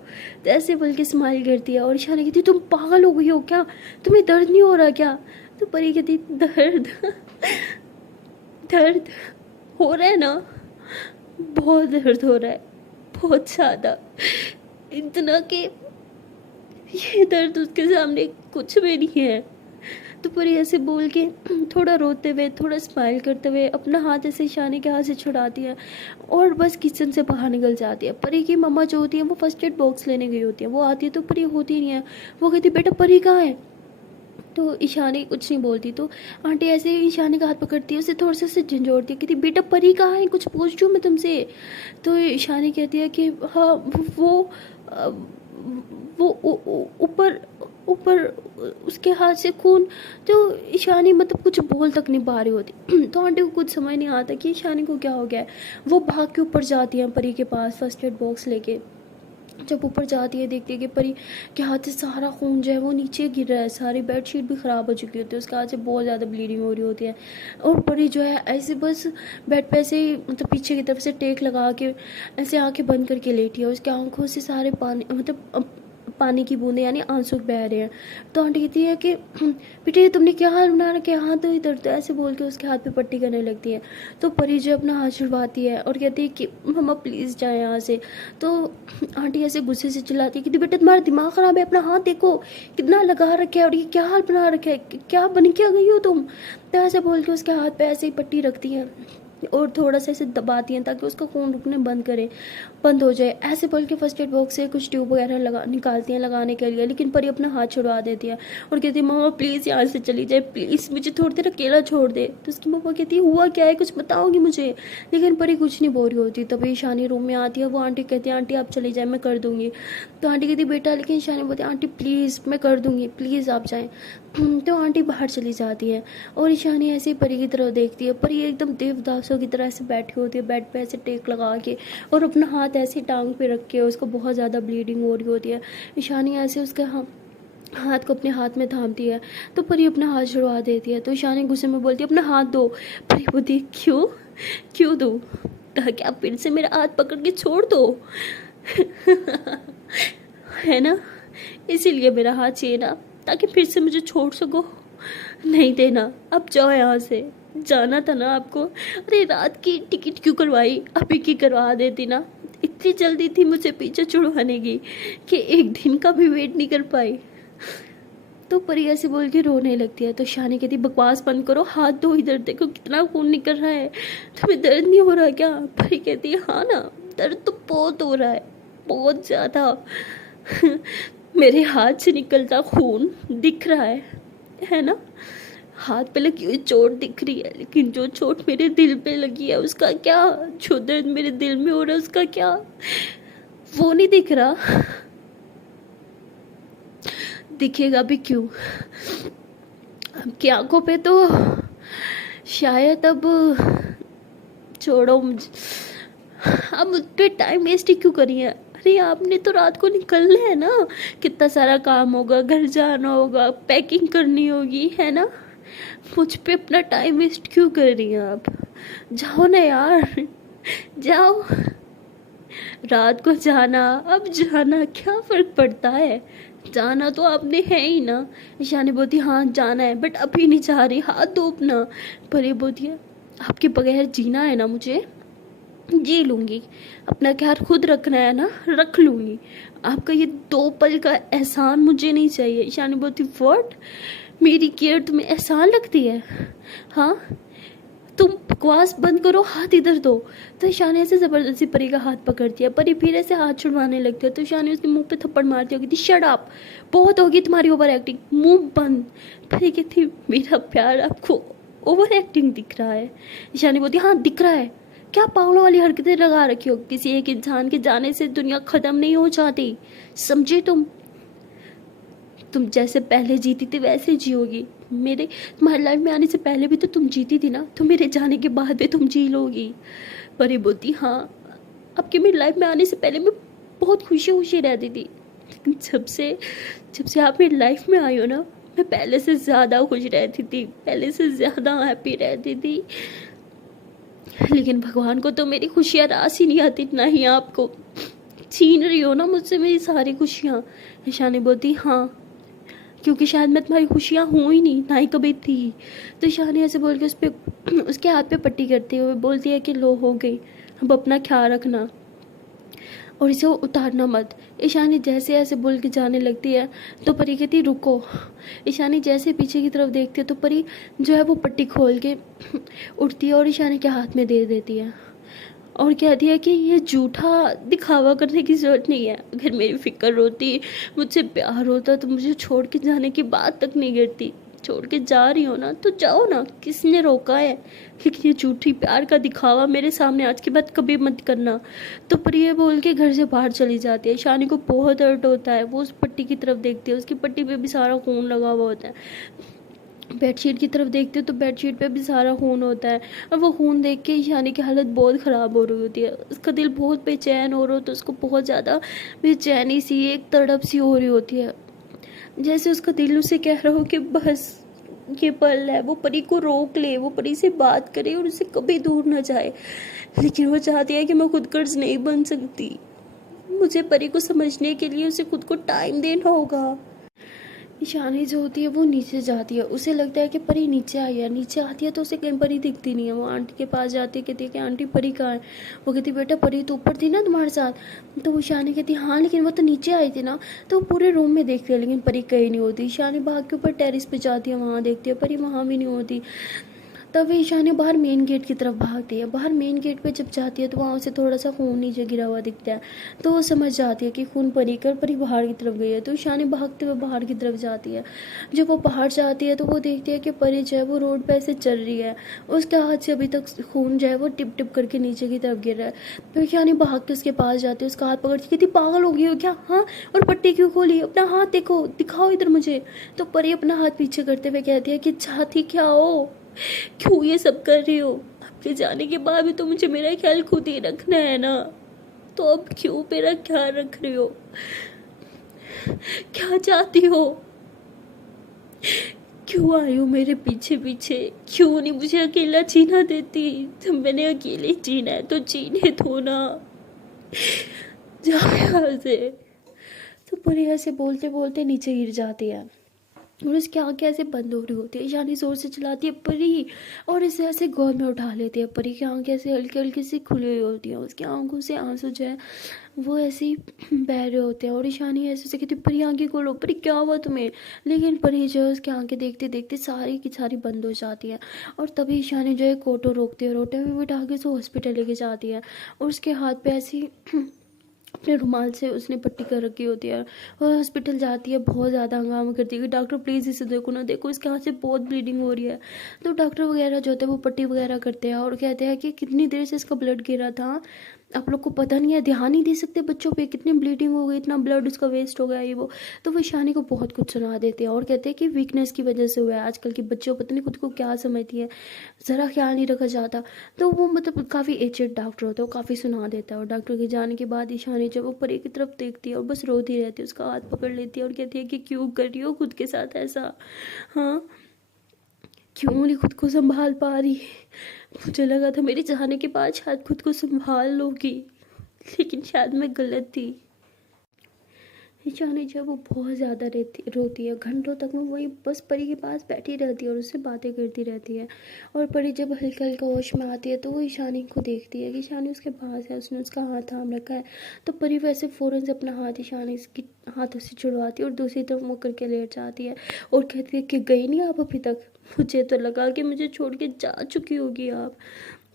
तो ऐसे बोल के स्माइल करती है और ईशानी कहती तुम पागल हो गई हो क्या, तुम्हें दर्द नहीं हो रहा क्या। तो परी कहती दर्द दर्द हो रहा है ना, बहुत दर्द हो रहा है, बहुत ज़्यादा, इतना कि ये दर्द उसके सामने कुछ भी नहीं है। तो परी ऐसे बोल के थोड़ा रोते हुए, थोड़ा स्माइल करते हुए अपना हाथ ऐसे ईशानी के हाथ से छुड़ाती है और बस किचन से बाहर निकल जाती है। परी की मम्मा जो होती है वो फर्स्ट एड बॉक्स लेने गई होती है, वो आती है तो परी होती नहीं है। वो कहती बेटा परी कहाँ है। तो ईशानी कुछ नहीं बोलती, तो आंटी ऐसे ईशानी का हाथ पकड़ती है, उसे थोड़ा सा से झंझोड़ती है, कहती बेटा परी कहाँ है, कुछ पूछ रही हूँ मैं तुमसे। तो ईशानी कहती है कि हाँ अ, वो ऊपर ऊपर उसके हाथ से खून। तो ईशानी मतलब कुछ बोल तक नहीं पा रही होती। तो आंटी को कुछ समझ नहीं आता कि ईशानी को क्या हो गया है। वो भाग के ऊपर जाती है परी के पास फर्स्ट एड बॉक्स लेके। जब ऊपर जाती है देखती है कि परी के हाथ से सारा खून जो है वो नीचे गिर रहा है, सारी बेडशीट भी ख़राब हो चुकी होती है, उसके हाथ से बहुत ज़्यादा ब्लीडिंग हो रही होती है। और परी जो है ऐसे बस बेड पे ऐसे ही मतलब पीछे की तरफ से टेक लगा के ऐसे आंखें बंद करके लेटी है, उसकी आंखों से सारे पानी मतलब पानी की बूंदें यानी आंसू बह रहे हैं। तो आंटी कहती है कि बेटे तुमने क्या हाल बना रखा है, हाथ तो इधर, तो ऐसे बोल के उसके हाथ पे पट्टी करने लगती है। तो परी जो अपना हाथ छुड़वाती है और कहती है कि मम्मा प्लीज़ जाए यहाँ से। तो आंटी ऐसे गुस्से से चिल्लाती है कि बेटा तुम्हारा दिमाग ख़राब है, अपना हाथ देखो कितना लगा रखा है और ये क्या हाल बना रखा है, क्या बन क्या गई हो तुम। तो ऐसे बोल के उसके हाथ पे ऐसे ही पट्टी रखती है और थोड़ा सा ऐसे दबाती हैं ताकि उसका खून रुकने बंद हो जाए। ऐसे बोल के फर्स्ट एड बॉक्स से कुछ ट्यूब वगैरह निकालती हैं लगाने के लिए, लेकिन परी अपना हाथ छुड़वा देती है और कहती है मम्मा प्लीज़ यहाँ से चली जाए, प्लीज़ मुझे थोड़ी देर अकेला छोड़ दे। तो उसकी मम्मा कहती है हुआ क्या है, कुछ बताओगी मुझे। लेकिन परी कुछ नहीं बोल रही होती। तभी ईशानी रूम में आती है, वो आंटी कहती है आंटी आप चली जाए मैं कर दूँगी। तो आंटी कहती बेटा, लेकिन ईशानी बोलती है आंटी प्लीज़ मैं कर दूँगी, प्लीज़ आप जाएँ। तो आंटी बाहर चली जाती है और ईशानी ऐसे ही परी की तरफ देखती है। परी एकदम देवदासों की तरह ऐसे बैठी होती है बेड पे ऐसे टेक लगा के और अपना हाथ ऐसे टांग पे रख के, उसको बहुत ज़्यादा ब्लीडिंग हो रही होती है। ईशानी ऐसे उसका हाथ को अपने हाथ में थामती है तो परी अपना हाथ छुड़वा देती है। तो ईशानी गुस्से में बोलती है अपना हाथ दो। परी बोलती है क्यों क्यों दो, ताकि आप फिर से मेरा हाथ पकड़ के छोड़ दो है ना, इसीलिए मेरा हाथ चाहिए ना, ताकि फिर से मुझे छोड़ सको। नहीं देना, अब जाओ यहाँ से, जाना था ना आपको। अरे रात की टिकट क्यों करवाई, अभी की करवा देती ना, इतनी जल्दी थी मुझे पीछे छुड़वाने की कि एक दिन का भी वेट नहीं कर पाई। तो परी ऐसे बोल के रोने लगती है। तो शानी कहती बकवास बंद करो, हाथ दो, इधर देखो कितना खून निकल रहा है, तुम्हें दर्द नहीं हो रहा क्या। परी कहती है हाँ ना, दर्द तो बहुत हो रहा है, बहुत ज़्यादा मेरे हाथ से निकलता खून दिख रहा है ना, हाथ पे लगी हुई चोट दिख रही है, लेकिन जो चोट मेरे दिल पे लगी है उसका क्या, जो दर्द मेरे दिल में हो रहा है उसका क्या, वो नहीं दिख रहा। दिखेगा भी क्यों, आपकी आंखों पे तो शायद अब छोड़ो मुझे, आप मुझ पे टाइम वेस्ट ही क्यों करिए। अरे आपने तो रात को निकलना है ना, कितना सारा काम होगा, घर जाना होगा, पैकिंग करनी होगी, है ना, मुझ पे अपना टाइम वेस्ट क्यों कर रही हैं आप, जाओ ना यार जाओ। रात को जाना अब जाना क्या फ़र्क पड़ता है, जाना तो आपने है ही ना। ईशानी बोलती हाँ जाना है बट अभी नहीं जा रही, हाथ दो अपना। परी बोलती है आपके बगैर जीना है ना मुझे, जी लूँगी, अपना ख्याल खुद रखना है ना रख लूँगी, आपका ये 2 पल का एहसान मुझे नहीं चाहिए। ईशानी बोलती व्हाट, मेरी केयर तुम्हें एहसान लगती है? हाँ, तुम बकवास बंद करो, हाथ इधर दो। तो ईशानी ऐसे ज़बरदस्ती परी का हाथ पकड़ती है, परी फिर ऐसे हाथ छुड़वाने लगती है तो ईशानी उसके मुंह पे थप्पड़ मारती होगी, शट अप, बहुत होगी तुम्हारी ओवर एक्टिंग, मुंह बंद। परी कहती मेरा प्यार आपको ओवर एक्टिंग दिख रहा है? ईशानी बोलती हाँ दिख रहा है, क्या पागलों वाली हरकतें लगा रखी हो, किसी एक इंसान के जाने से दुनिया ख़त्म नहीं हो जाती, समझे तुम जैसे पहले जीती थी वैसे जियोगी, मेरे तुम्हारी लाइफ में आने से पहले भी तो तुम जीती थी ना, तो मेरे जाने के बाद भी तुम जी लोगी। परी बोलती हाँ, आपके मेरी लाइफ में आने से पहले मैं बहुत खुशी खुशी रहती थी, लेकिन जब से आप मेरी लाइफ में आई हो ना, मैं पहले से ज़्यादा खुश रहती थी, पहले से ज़्यादा हैप्पी रहती थी। लेकिन भगवान को तो मेरी खुशियाँ रास ही नहीं आती, ना ही आपको। छीन रही हो ना मुझसे मेरी सारी खुशियाँ। ईशानी बोलती हाँ, क्योंकि शायद मैं तुम्हारी खुशियाँ हूँ ही नहीं, ना ही कभी थी। तो ईशानी ऐसे बोल के उसके हाथ पे पट्टी करते हुए बोलती है कि लो हो गई, अब अपना ख्याल रखना और इसे उतारना मत। ईशानी जैसे ऐसे बोल के जाने लगती है तो परी कहती रुको। ईशानी जैसे पीछे की तरफ देखती है तो परी जो है वो पट्टी खोल के उठती है और ईशानी के हाथ में दे देती है और कहती है कि ये झूठा दिखावा करने की ज़रूरत नहीं है, अगर मेरी फिक्र होती, मुझसे प्यार होता तो मुझे छोड़ के जाने की बात तक नहीं करती। छोड़ के जा रही हो ना तो जाओ ना, किसने रोका है, लेकिन ये झूठी प्यार का दिखावा मेरे सामने आज के बाद कभी मत करना। तो प्रिय बोल के घर से बाहर चली जाती है। शानी को बहुत हर्ट होता है, वो उस पट्टी की तरफ देखती है, उसकी पट्टी पे भी सारा खून लगा हुआ होता है। बेडशीट की तरफ देखते हो तो बेडशीट पे भी सारा खून होता है और वो खून देख के ईशानी की हालत बहुत ख़राब हो रही होती है, उसका दिल बहुत बेचैन हो रहा होता है, उसको बहुत ज़्यादा बेचैनी सी एक तड़प सी हो रही होती है, जैसे उसका दिल उसे कह रहा हो कि बस ये पल है, वो परी को रोक ले, वो परी से बात करे और उसे कभी दूर ना जाए। लेकिन वो चाहती है कि मैं खुद कर्ज नहीं बन सकती, मुझे परी को समझने के लिए उसे खुद को टाइम देना होगा। ईशानी जो होती है वो नीचे जाती है, उसे लगता है कि परी नीचे आई है, नीचे आती है तो उसे कहीं परी दिखती नहीं है। वो आंटी के पास जाती है, कहती है कि आंटी परी कहाँ है? वो कहती बेटा परी तो ऊपर थी ना तुम्हारे साथ। तो ईशानी कहती हाँ लेकिन वो तो नीचे आई थी ना। तो वो पूरे रूम में देखती है लेकिन परी कहीं नहीं होती। ईशानी भाग के ऊपर टेरिस पे जाती है, वहाँ देखती है परी वहाँ भी नहीं होती। तब ईशानी बाहर मेन गेट की तरफ भागती है। बाहर मेन गेट पे जब जाती है तो वहाँ से थोड़ा सा खून नीचे गिरा हुआ दिखता है, तो वो समझ जाती है कि खून परी कर परी बाहर की तरफ गई है। तो ईशानी भागते हुए बाहर की तरफ जाती है। जब वो बाहर जाती है तो वो देखती है कि परी जो है वो रोड पे ऐसे चल रही है, उसके हाथ से अभी तक खून जो है वो टिप टिप करके नीचे की तरफ गिर रहा है। तो ईशानी भाग के उसके पास जाती है, उसका हाथ पकड़ती कहती पागल हो गई हो क्या? हाँ, और पट्टी क्यों खोली? अपना हाथ देखो, दिखाओ इधर मुझे। तो परी अपना हाथ पीछे करते हुए कहती है कि चाहती क्या हो, क्यों ये सब कर रही हो? आपके जाने के बाद भी तो मुझे मेरा ख्याल खुद ही रखना है ना, तो अब क्यों मेरा ख्याल रख रही हो? क्या चाहती हो? क्यों आई हो मेरे पीछे पीछे? क्यों नहीं मुझे अकेला जीना देती? जब मैंने अकेले जीना है तो जीने दो ना, जाओ यहाँ से। तो पूरी ऐसे बोलते बोलते नीचे गिर जाती है और उसकी आंखें ऐसे बंद हो रही होती है। ईशानी जोर से चिल्लाती है परी, और इसे ऐसे गोद में उठा लेती है। परी की आंखें ऐसे हल्की हल्की सी खुली हुई होती हैं, उसकी आंखों से आंसू जो है वो ऐसे ही बह रहे होते हैं। और ईशानी ऐसे से कहती परी आंखें खोलो, परी क्या हुआ तुम्हें? लेकिन परी जो है उसकी आंखें देखते देखते सारी की सारी बंद हो जाती है। और तभी ईशानी जो है ऑटो रोकती है और ऑटो में बिठा के उसे हॉस्पिटल लेके जाती है और उसके हाथ पे ऐसी अपने रुमाल से उसने पट्टी कर रखी होती है और हॉस्पिटल जाती है, बहुत ज़्यादा हंगामा करती है कि डॉक्टर प्लीज़ इसे देखो ना, देखो इसके हाथ से बहुत ब्लीडिंग हो रही है। तो डॉक्टर वगैरह जो होते हैं वो पट्टी वगैरह करते हैं और कहते हैं कि कितनी देर से इसका ब्लड गिरा था, आप लोग को पता नहीं है, ध्यान नहीं दे सकते बच्चों पे, कितनी ब्लीडिंग हो गई, इतना ब्लड उसका वेस्ट हो गया ये वो। तो वो ईशानी को बहुत कुछ सुना देते हैं और कहते हैं कि वीकनेस की वजह से हुआ है, आजकल के बच्चों पता नहीं खुद को क्या समझती है, ज़रा ख्याल नहीं रखा जाता। तो वो मतलब काफ़ी एजेड डॉक्टर होता है, वो काफ़ी सुना देता है। और डॉक्टर के जाने के बाद ईशानी जब वो परी की तरफ देखती है और बस रोती रहती है, उसका हाथ पकड़ लेती है और कहती है कि क्यों कर रही हो खुद के साथ ऐसा? हाँ, क्यों नहीं खुद को संभाल पा रही? मुझे लगा था मेरे जाने के बाद शायद खुद को संभाल लोगी, लेकिन शायद मैं गलत थी। ईशानी जब वो बहुत ज़्यादा रोती है, घंटों तक वो वही बस परी के पास बैठी रहती है और उससे बातें करती रहती है। और परी जब हल्का हल्का होश में आती है तो वो ईशानी को देखती है कि ईशानी उसके पास है, उसने उसका हाथ थाम रखा है। तो परी वैसे फ़ौरन से अपना हाथ ईशानी के हाथों से छुड़वाती है और दूसरी तरफ मुँह करके लेट जाती है और कहती है कि गई नहीं आप अभी तक? मुझे तो लगा कि मुझे छोड़ के जा चुकी होगी आप।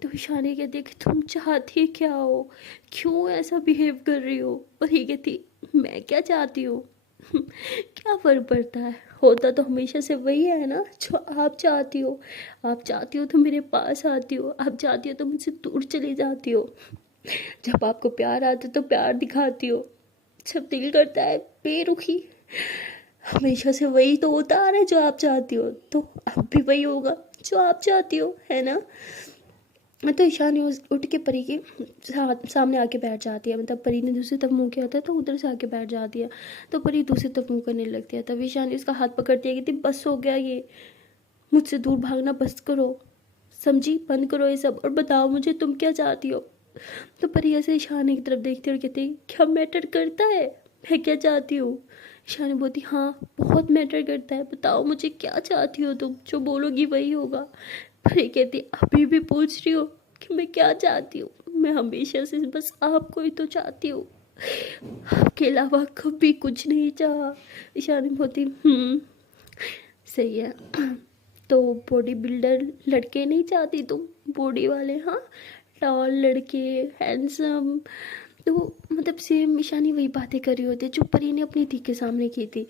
तो ईशानी कहती है कि तुम चाहती क्या हो, क्यों ऐसा बिहेव कर रही हो? और ये कहती मैं क्या चाहती हूँ? क्या फ़र्क पड़ता है, होता तो हमेशा से वही है ना जो आप चाहती हो। आप चाहती हो तो मेरे पास आती हो, आप चाहती हो तो मुझसे दूर चली जाती हो। जब आपको प्यार आता है तो प्यार दिखाती हो, जब दिल करता है बेरुखी। हमेशा से वही तो होता आ रहा है जो आप चाहती हो, तो अब भी वही होगा जो आप चाहती हो, है ना? तो ईशानी उठ के परी के सामने आके बैठ जाती है। मतलब परी ने दूसरी तरफ मुंह किया था तो उधर से आके बैठ जाती है। तो परी दूसरी तरफ मुंह करने लगती है। तब ईशानी उसका हाथ पकड़ती है कि बस हो गया, ये मुझसे दूर भागना बस करो, समझी? बंद करो ये सब और बताओ मुझे तुम क्या चाहती हो। तो परी ऐसे ईशानी की तरफ देखती है और कहती क्या मैटर करता है मैं क्या चाहती हूँ? ईशानी बोलती हाँ बहुत मैटर करता है, बताओ मुझे क्या चाहती हो तुम, जो बोलोगी वही होगा। परी कहती अभी भी पूछ रही हो कि मैं क्या चाहती हूँ? मैं हमेशा से बस आपको ही तो चाहती हूँ, आपके अलावा कभी कुछ नहीं चाहा। ईशानी बोलती सही है। तो बॉडी बिल्डर लड़के नहीं चाहती तुम, बॉडी वाले, हाँ, टॉल लड़के, हैंडसम। तो मतलब सेम ईशानी वही बातें कर रही होती है जो परी ने अपनी दी के सामने की थी।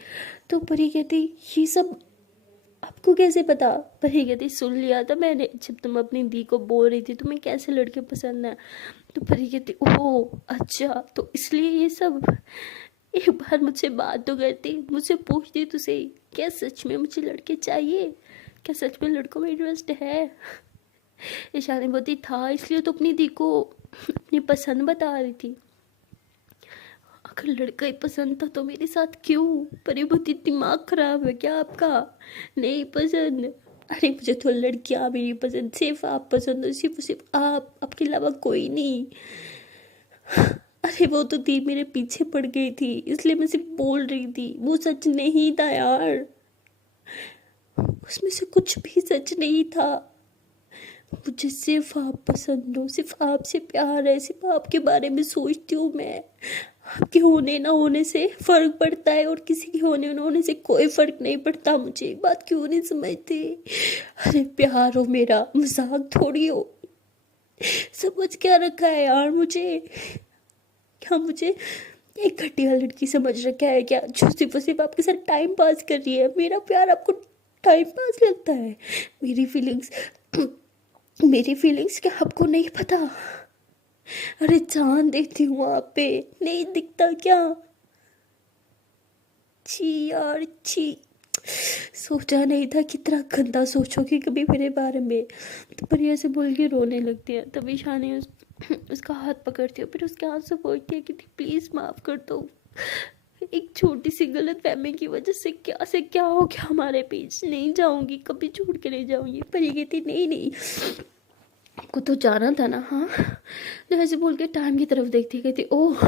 तो परी कहती ये सब आपको कैसे पता? परी कहती सुन लिया था मैंने जब तुम अपनी दी को बोल रही थी तुम्हें कैसे लड़के पसंद है। तो परी कहती ओह अच्छा, तो इसलिए ये सब। एक बार मुझसे बात तो करती, मुझसे पूछती तो सही, क्या सच में मुझे लड़के चाहिए? क्या सच में लड़कों में इंटरेस्ट है? ईशानी बोलती था इसलिए तो अपनी दी को अपनी पसंद बता रही थी। अगर लड़का ही पसंद था तो मेरे साथ क्यों? परी बोलती दिमाग खराब है क्या आपका? नहीं पसंद? अरे मुझे तो लड़कियां भी नहीं पसंद, सिर्फ आप पसंद हो, सिर्फ आप, आपके अलावा कोई नहीं। अरे वो तो थी मेरे पीछे पड़ गई थी इसलिए मैं सिर्फ बोल रही थी, वो सच नहीं था यार, उसमें से कुछ भी सच नहीं था। मुझे सिर्फ आप पसंद हो, सिर्फ आपसे प्यार है, सिर्फ आपके बारे में सोचती हूँ मैं। आपके होने ना होने से फर्क पड़ता है और किसी के होने ना होने से कोई फर्क नहीं पड़ता। मुझे बात क्यों नहीं समझते? अरे प्यार हो मेरा, मजाक थोड़ी हो। समझ क्या रखा है यार मुझे? क्या मुझे एक घटिया लड़की समझ रखा है क्या, जो सिर्फ आपके साथ टाइम पास कर रही है? मेरा प्यार आपको टाइम पास लगता है? मेरी फीलिंग्स क्या आपको नहीं पता? अरे जान देती हूँ आप पे, नहीं दिखता क्या? छी यार छी, सोचा नहीं था कितना गंदा सोचोगी कभी मेरे बारे में। तो पर ऐसे बोल के रोने लगती है। तभी शानी उसका हाथ पकड़ती है, फिर उसके हाथ से बोलती है कि प्लीज़ माफ़ कर दो, एक छोटी सी गलत फहमी की वजह से क्या हो गया हमारे बीच, नहीं जाऊंगी कभी, छोड़ के नहीं जाऊंगी। पर ये कहती नहीं नहीं आपको तो जाना था ना, हाँ। तो ऐसे बोल के टाइम की तरफ देखती कहती ओह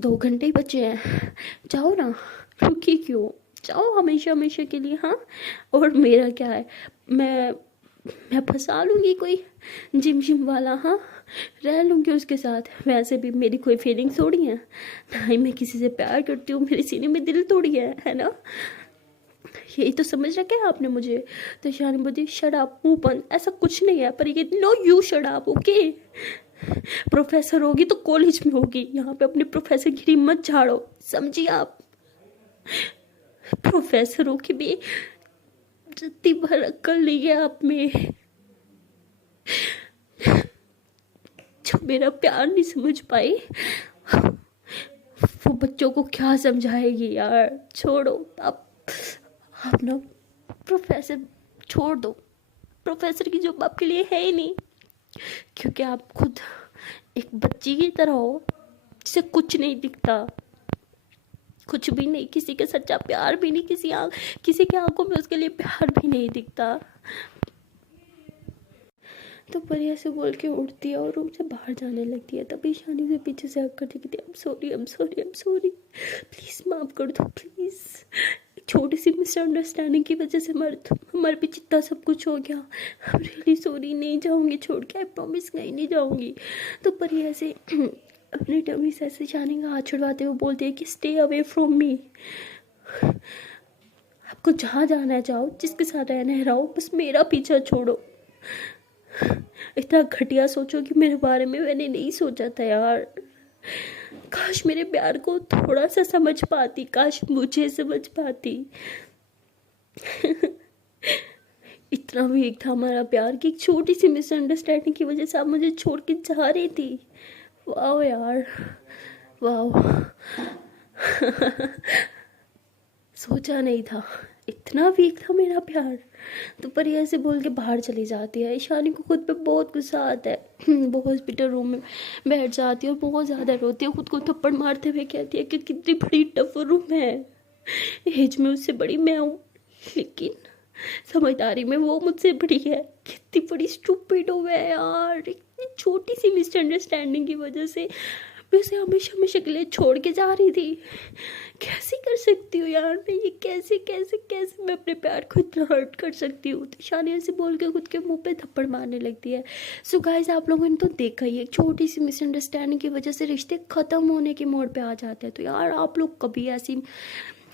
2 घंटे ही बचे हैं, जाओ ना, रुकी क्यों, जाओ हमेशा हमेशा के लिए, हाँ। और मेरा क्या है, मैं फंसा लूँगी कोई जिम वाला, हाँ, रह लूँगी उसके साथ। वैसे भी मेरी कोई फीलिंग थोड़ी है, ना ही मैं किसी से प्यार करती हूँ, मेरे सीने में दिल थोड़ी है ना? यही तो समझ रखा है आपने मुझे। तो शानी बोलती शट अप, मुंह बंद, ऐसा कुछ नहीं है। पर ये no you shut up, okay? Professor होगी तो कॉलेज में होगी, यहाँ पे अपने प्रोफेसर गिरी मत झाड़ो, समझिए आप? प्रोफेसर हो के भी जितनी भर अक्ल नहीं है आप में, जो मेरा प्यार नहीं समझ पाई, वो बच्चों को क्या समझाएगी यार? छोड़ो आप ना प्रोफेसर छोड़ दो, प्रोफेसर की जॉब आपके लिए है ही नहीं, क्योंकि आप खुद एक बच्ची की तरह हो जिसे कुछ नहीं दिखता, कुछ भी नहीं, किसी का सच्चा प्यार भी नहीं, किसी की आंखों में उसके लिए प्यार भी नहीं दिखता। तो परी ऐसे बोल के उठती है और रूम से बाहर जाने लगती है। तभी ईशानी उसे पीछे से हक करती कहती है, आई एम सॉरी, प्लीज़ माफ़ कर दो प्लीज़। छोटी सी मिसअंडरस्टैंडिंग की वजह से हमारे पीछे इतना सब कुछ हो गया। आई एम रियली सॉरी, नहीं जाऊँगी छोड़ के, आई प्रॉमिस कहीं नहीं जाऊँगी। तो परी ऐसे अपनी टमी से ऐसे ईशानी का हाथ छुड़वाते हुए बोलती है कि स्टे अवे फ्रॉम मी। आपको जहाँ जाना है जाओ, जिसके साथ रहना है रहो, बस मेरा पीछा छोड़ो। इतना घटिया सोचोगी मेरे बारे में, मैंने नहीं सोचा था यार। काश मेरे प्यार को थोड़ा सा समझ पाती, काश मुझे समझ पाती। इतना वीक था हमारा प्यार कि एक छोटी सी मिसअंडरस्टैंडिंग की वजह से आप मुझे छोड़ के जा रही थी। वाह यार, वाह। सोचा नहीं था, इतना वीक था मेरा प्यार। तो परी ऐसे बोल के बाहर चली जाती है। ईशानी को खुद पे बहुत गुस्सा आता है। वो हॉस्पिटल रूम में बैठ जाती है और बहुत ज़्यादा रोती है, खुद को थप्पड़ मारते हुए कहती है कि कितनी बड़ी टफ रूम है, एज में उससे बड़ी मैं हूँ, लेकिन समझदारी में वो मुझसे बड़ी है। कितनी बड़ी स्टूपिड हूँ मैं यार, इतनी छोटी सी मिसअंडरस्टैंडिंग की वजह से मैं उसे हमेशा हमेशा के लिए छोड़ के जा रही थी। कैसे कर सकती हूँ यार मैं ये, कैसे कैसे कैसे मैं अपने प्यार को इतना हर्ट कर सकती हूँ। तो ईशानी ऐसे बोल के खुद के मुंह पे थप्पड़ मारने लगती है। सो गाइस, आप लोगों ने तो देखा ही है, एक छोटी सी मिसअंडरस्टैंडिंग की वजह से रिश्ते ख़त्म होने के मोड़ पे आ जाते हैं। तो यार आप लोग कभी ऐसी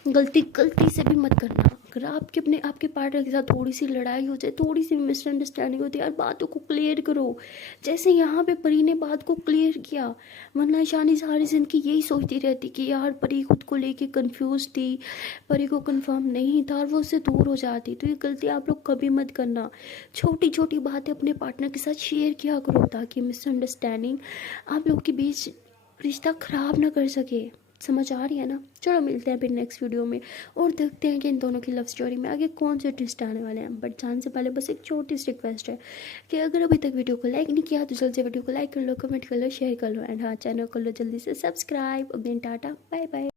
गलती से भी मत करना। अगर आपके पार्टनर के साथ थोड़ी सी लड़ाई हो जाए, थोड़ी सी मिसअंडरस्टैंडिंग होती है यार, बातों को क्लियर करो। जैसे यहाँ पे परी ने बात को क्लियर किया, वरना ईशानी सारी जिंदगी यही सोचती रहती कि यार परी खुद को लेके कंफ्यूज थी, परी को कंफर्म नहीं था और वो उससे दूर हो जाती। तो ये गलती आप लोग कभी मत करना। छोटी छोटी बातें अपने पार्टनर के साथ शेयर किया करो, ताकि मिसअंडरस्टैंडिंग आप लोग के बीच रिश्ता ख़राब ना कर सके। समझ आ रही है ना? चलो मिलते हैं फिर नेक्स्ट वीडियो में और देखते हैं कि इन दोनों की लव स्टोरी में आगे कौन से ट्विस्ट आने वाले हैं। बट जाने से पहले बस एक छोटी सी रिक्वेस्ट है कि अगर अभी तक वीडियो को लाइक नहीं किया तो जल्द से वीडियो को लाइक कर लो, कमेंट कर लो, शेयर कर लो एंड हाँ, चैनल कर लो जल्दी से subscribe. Again tata, bye bye.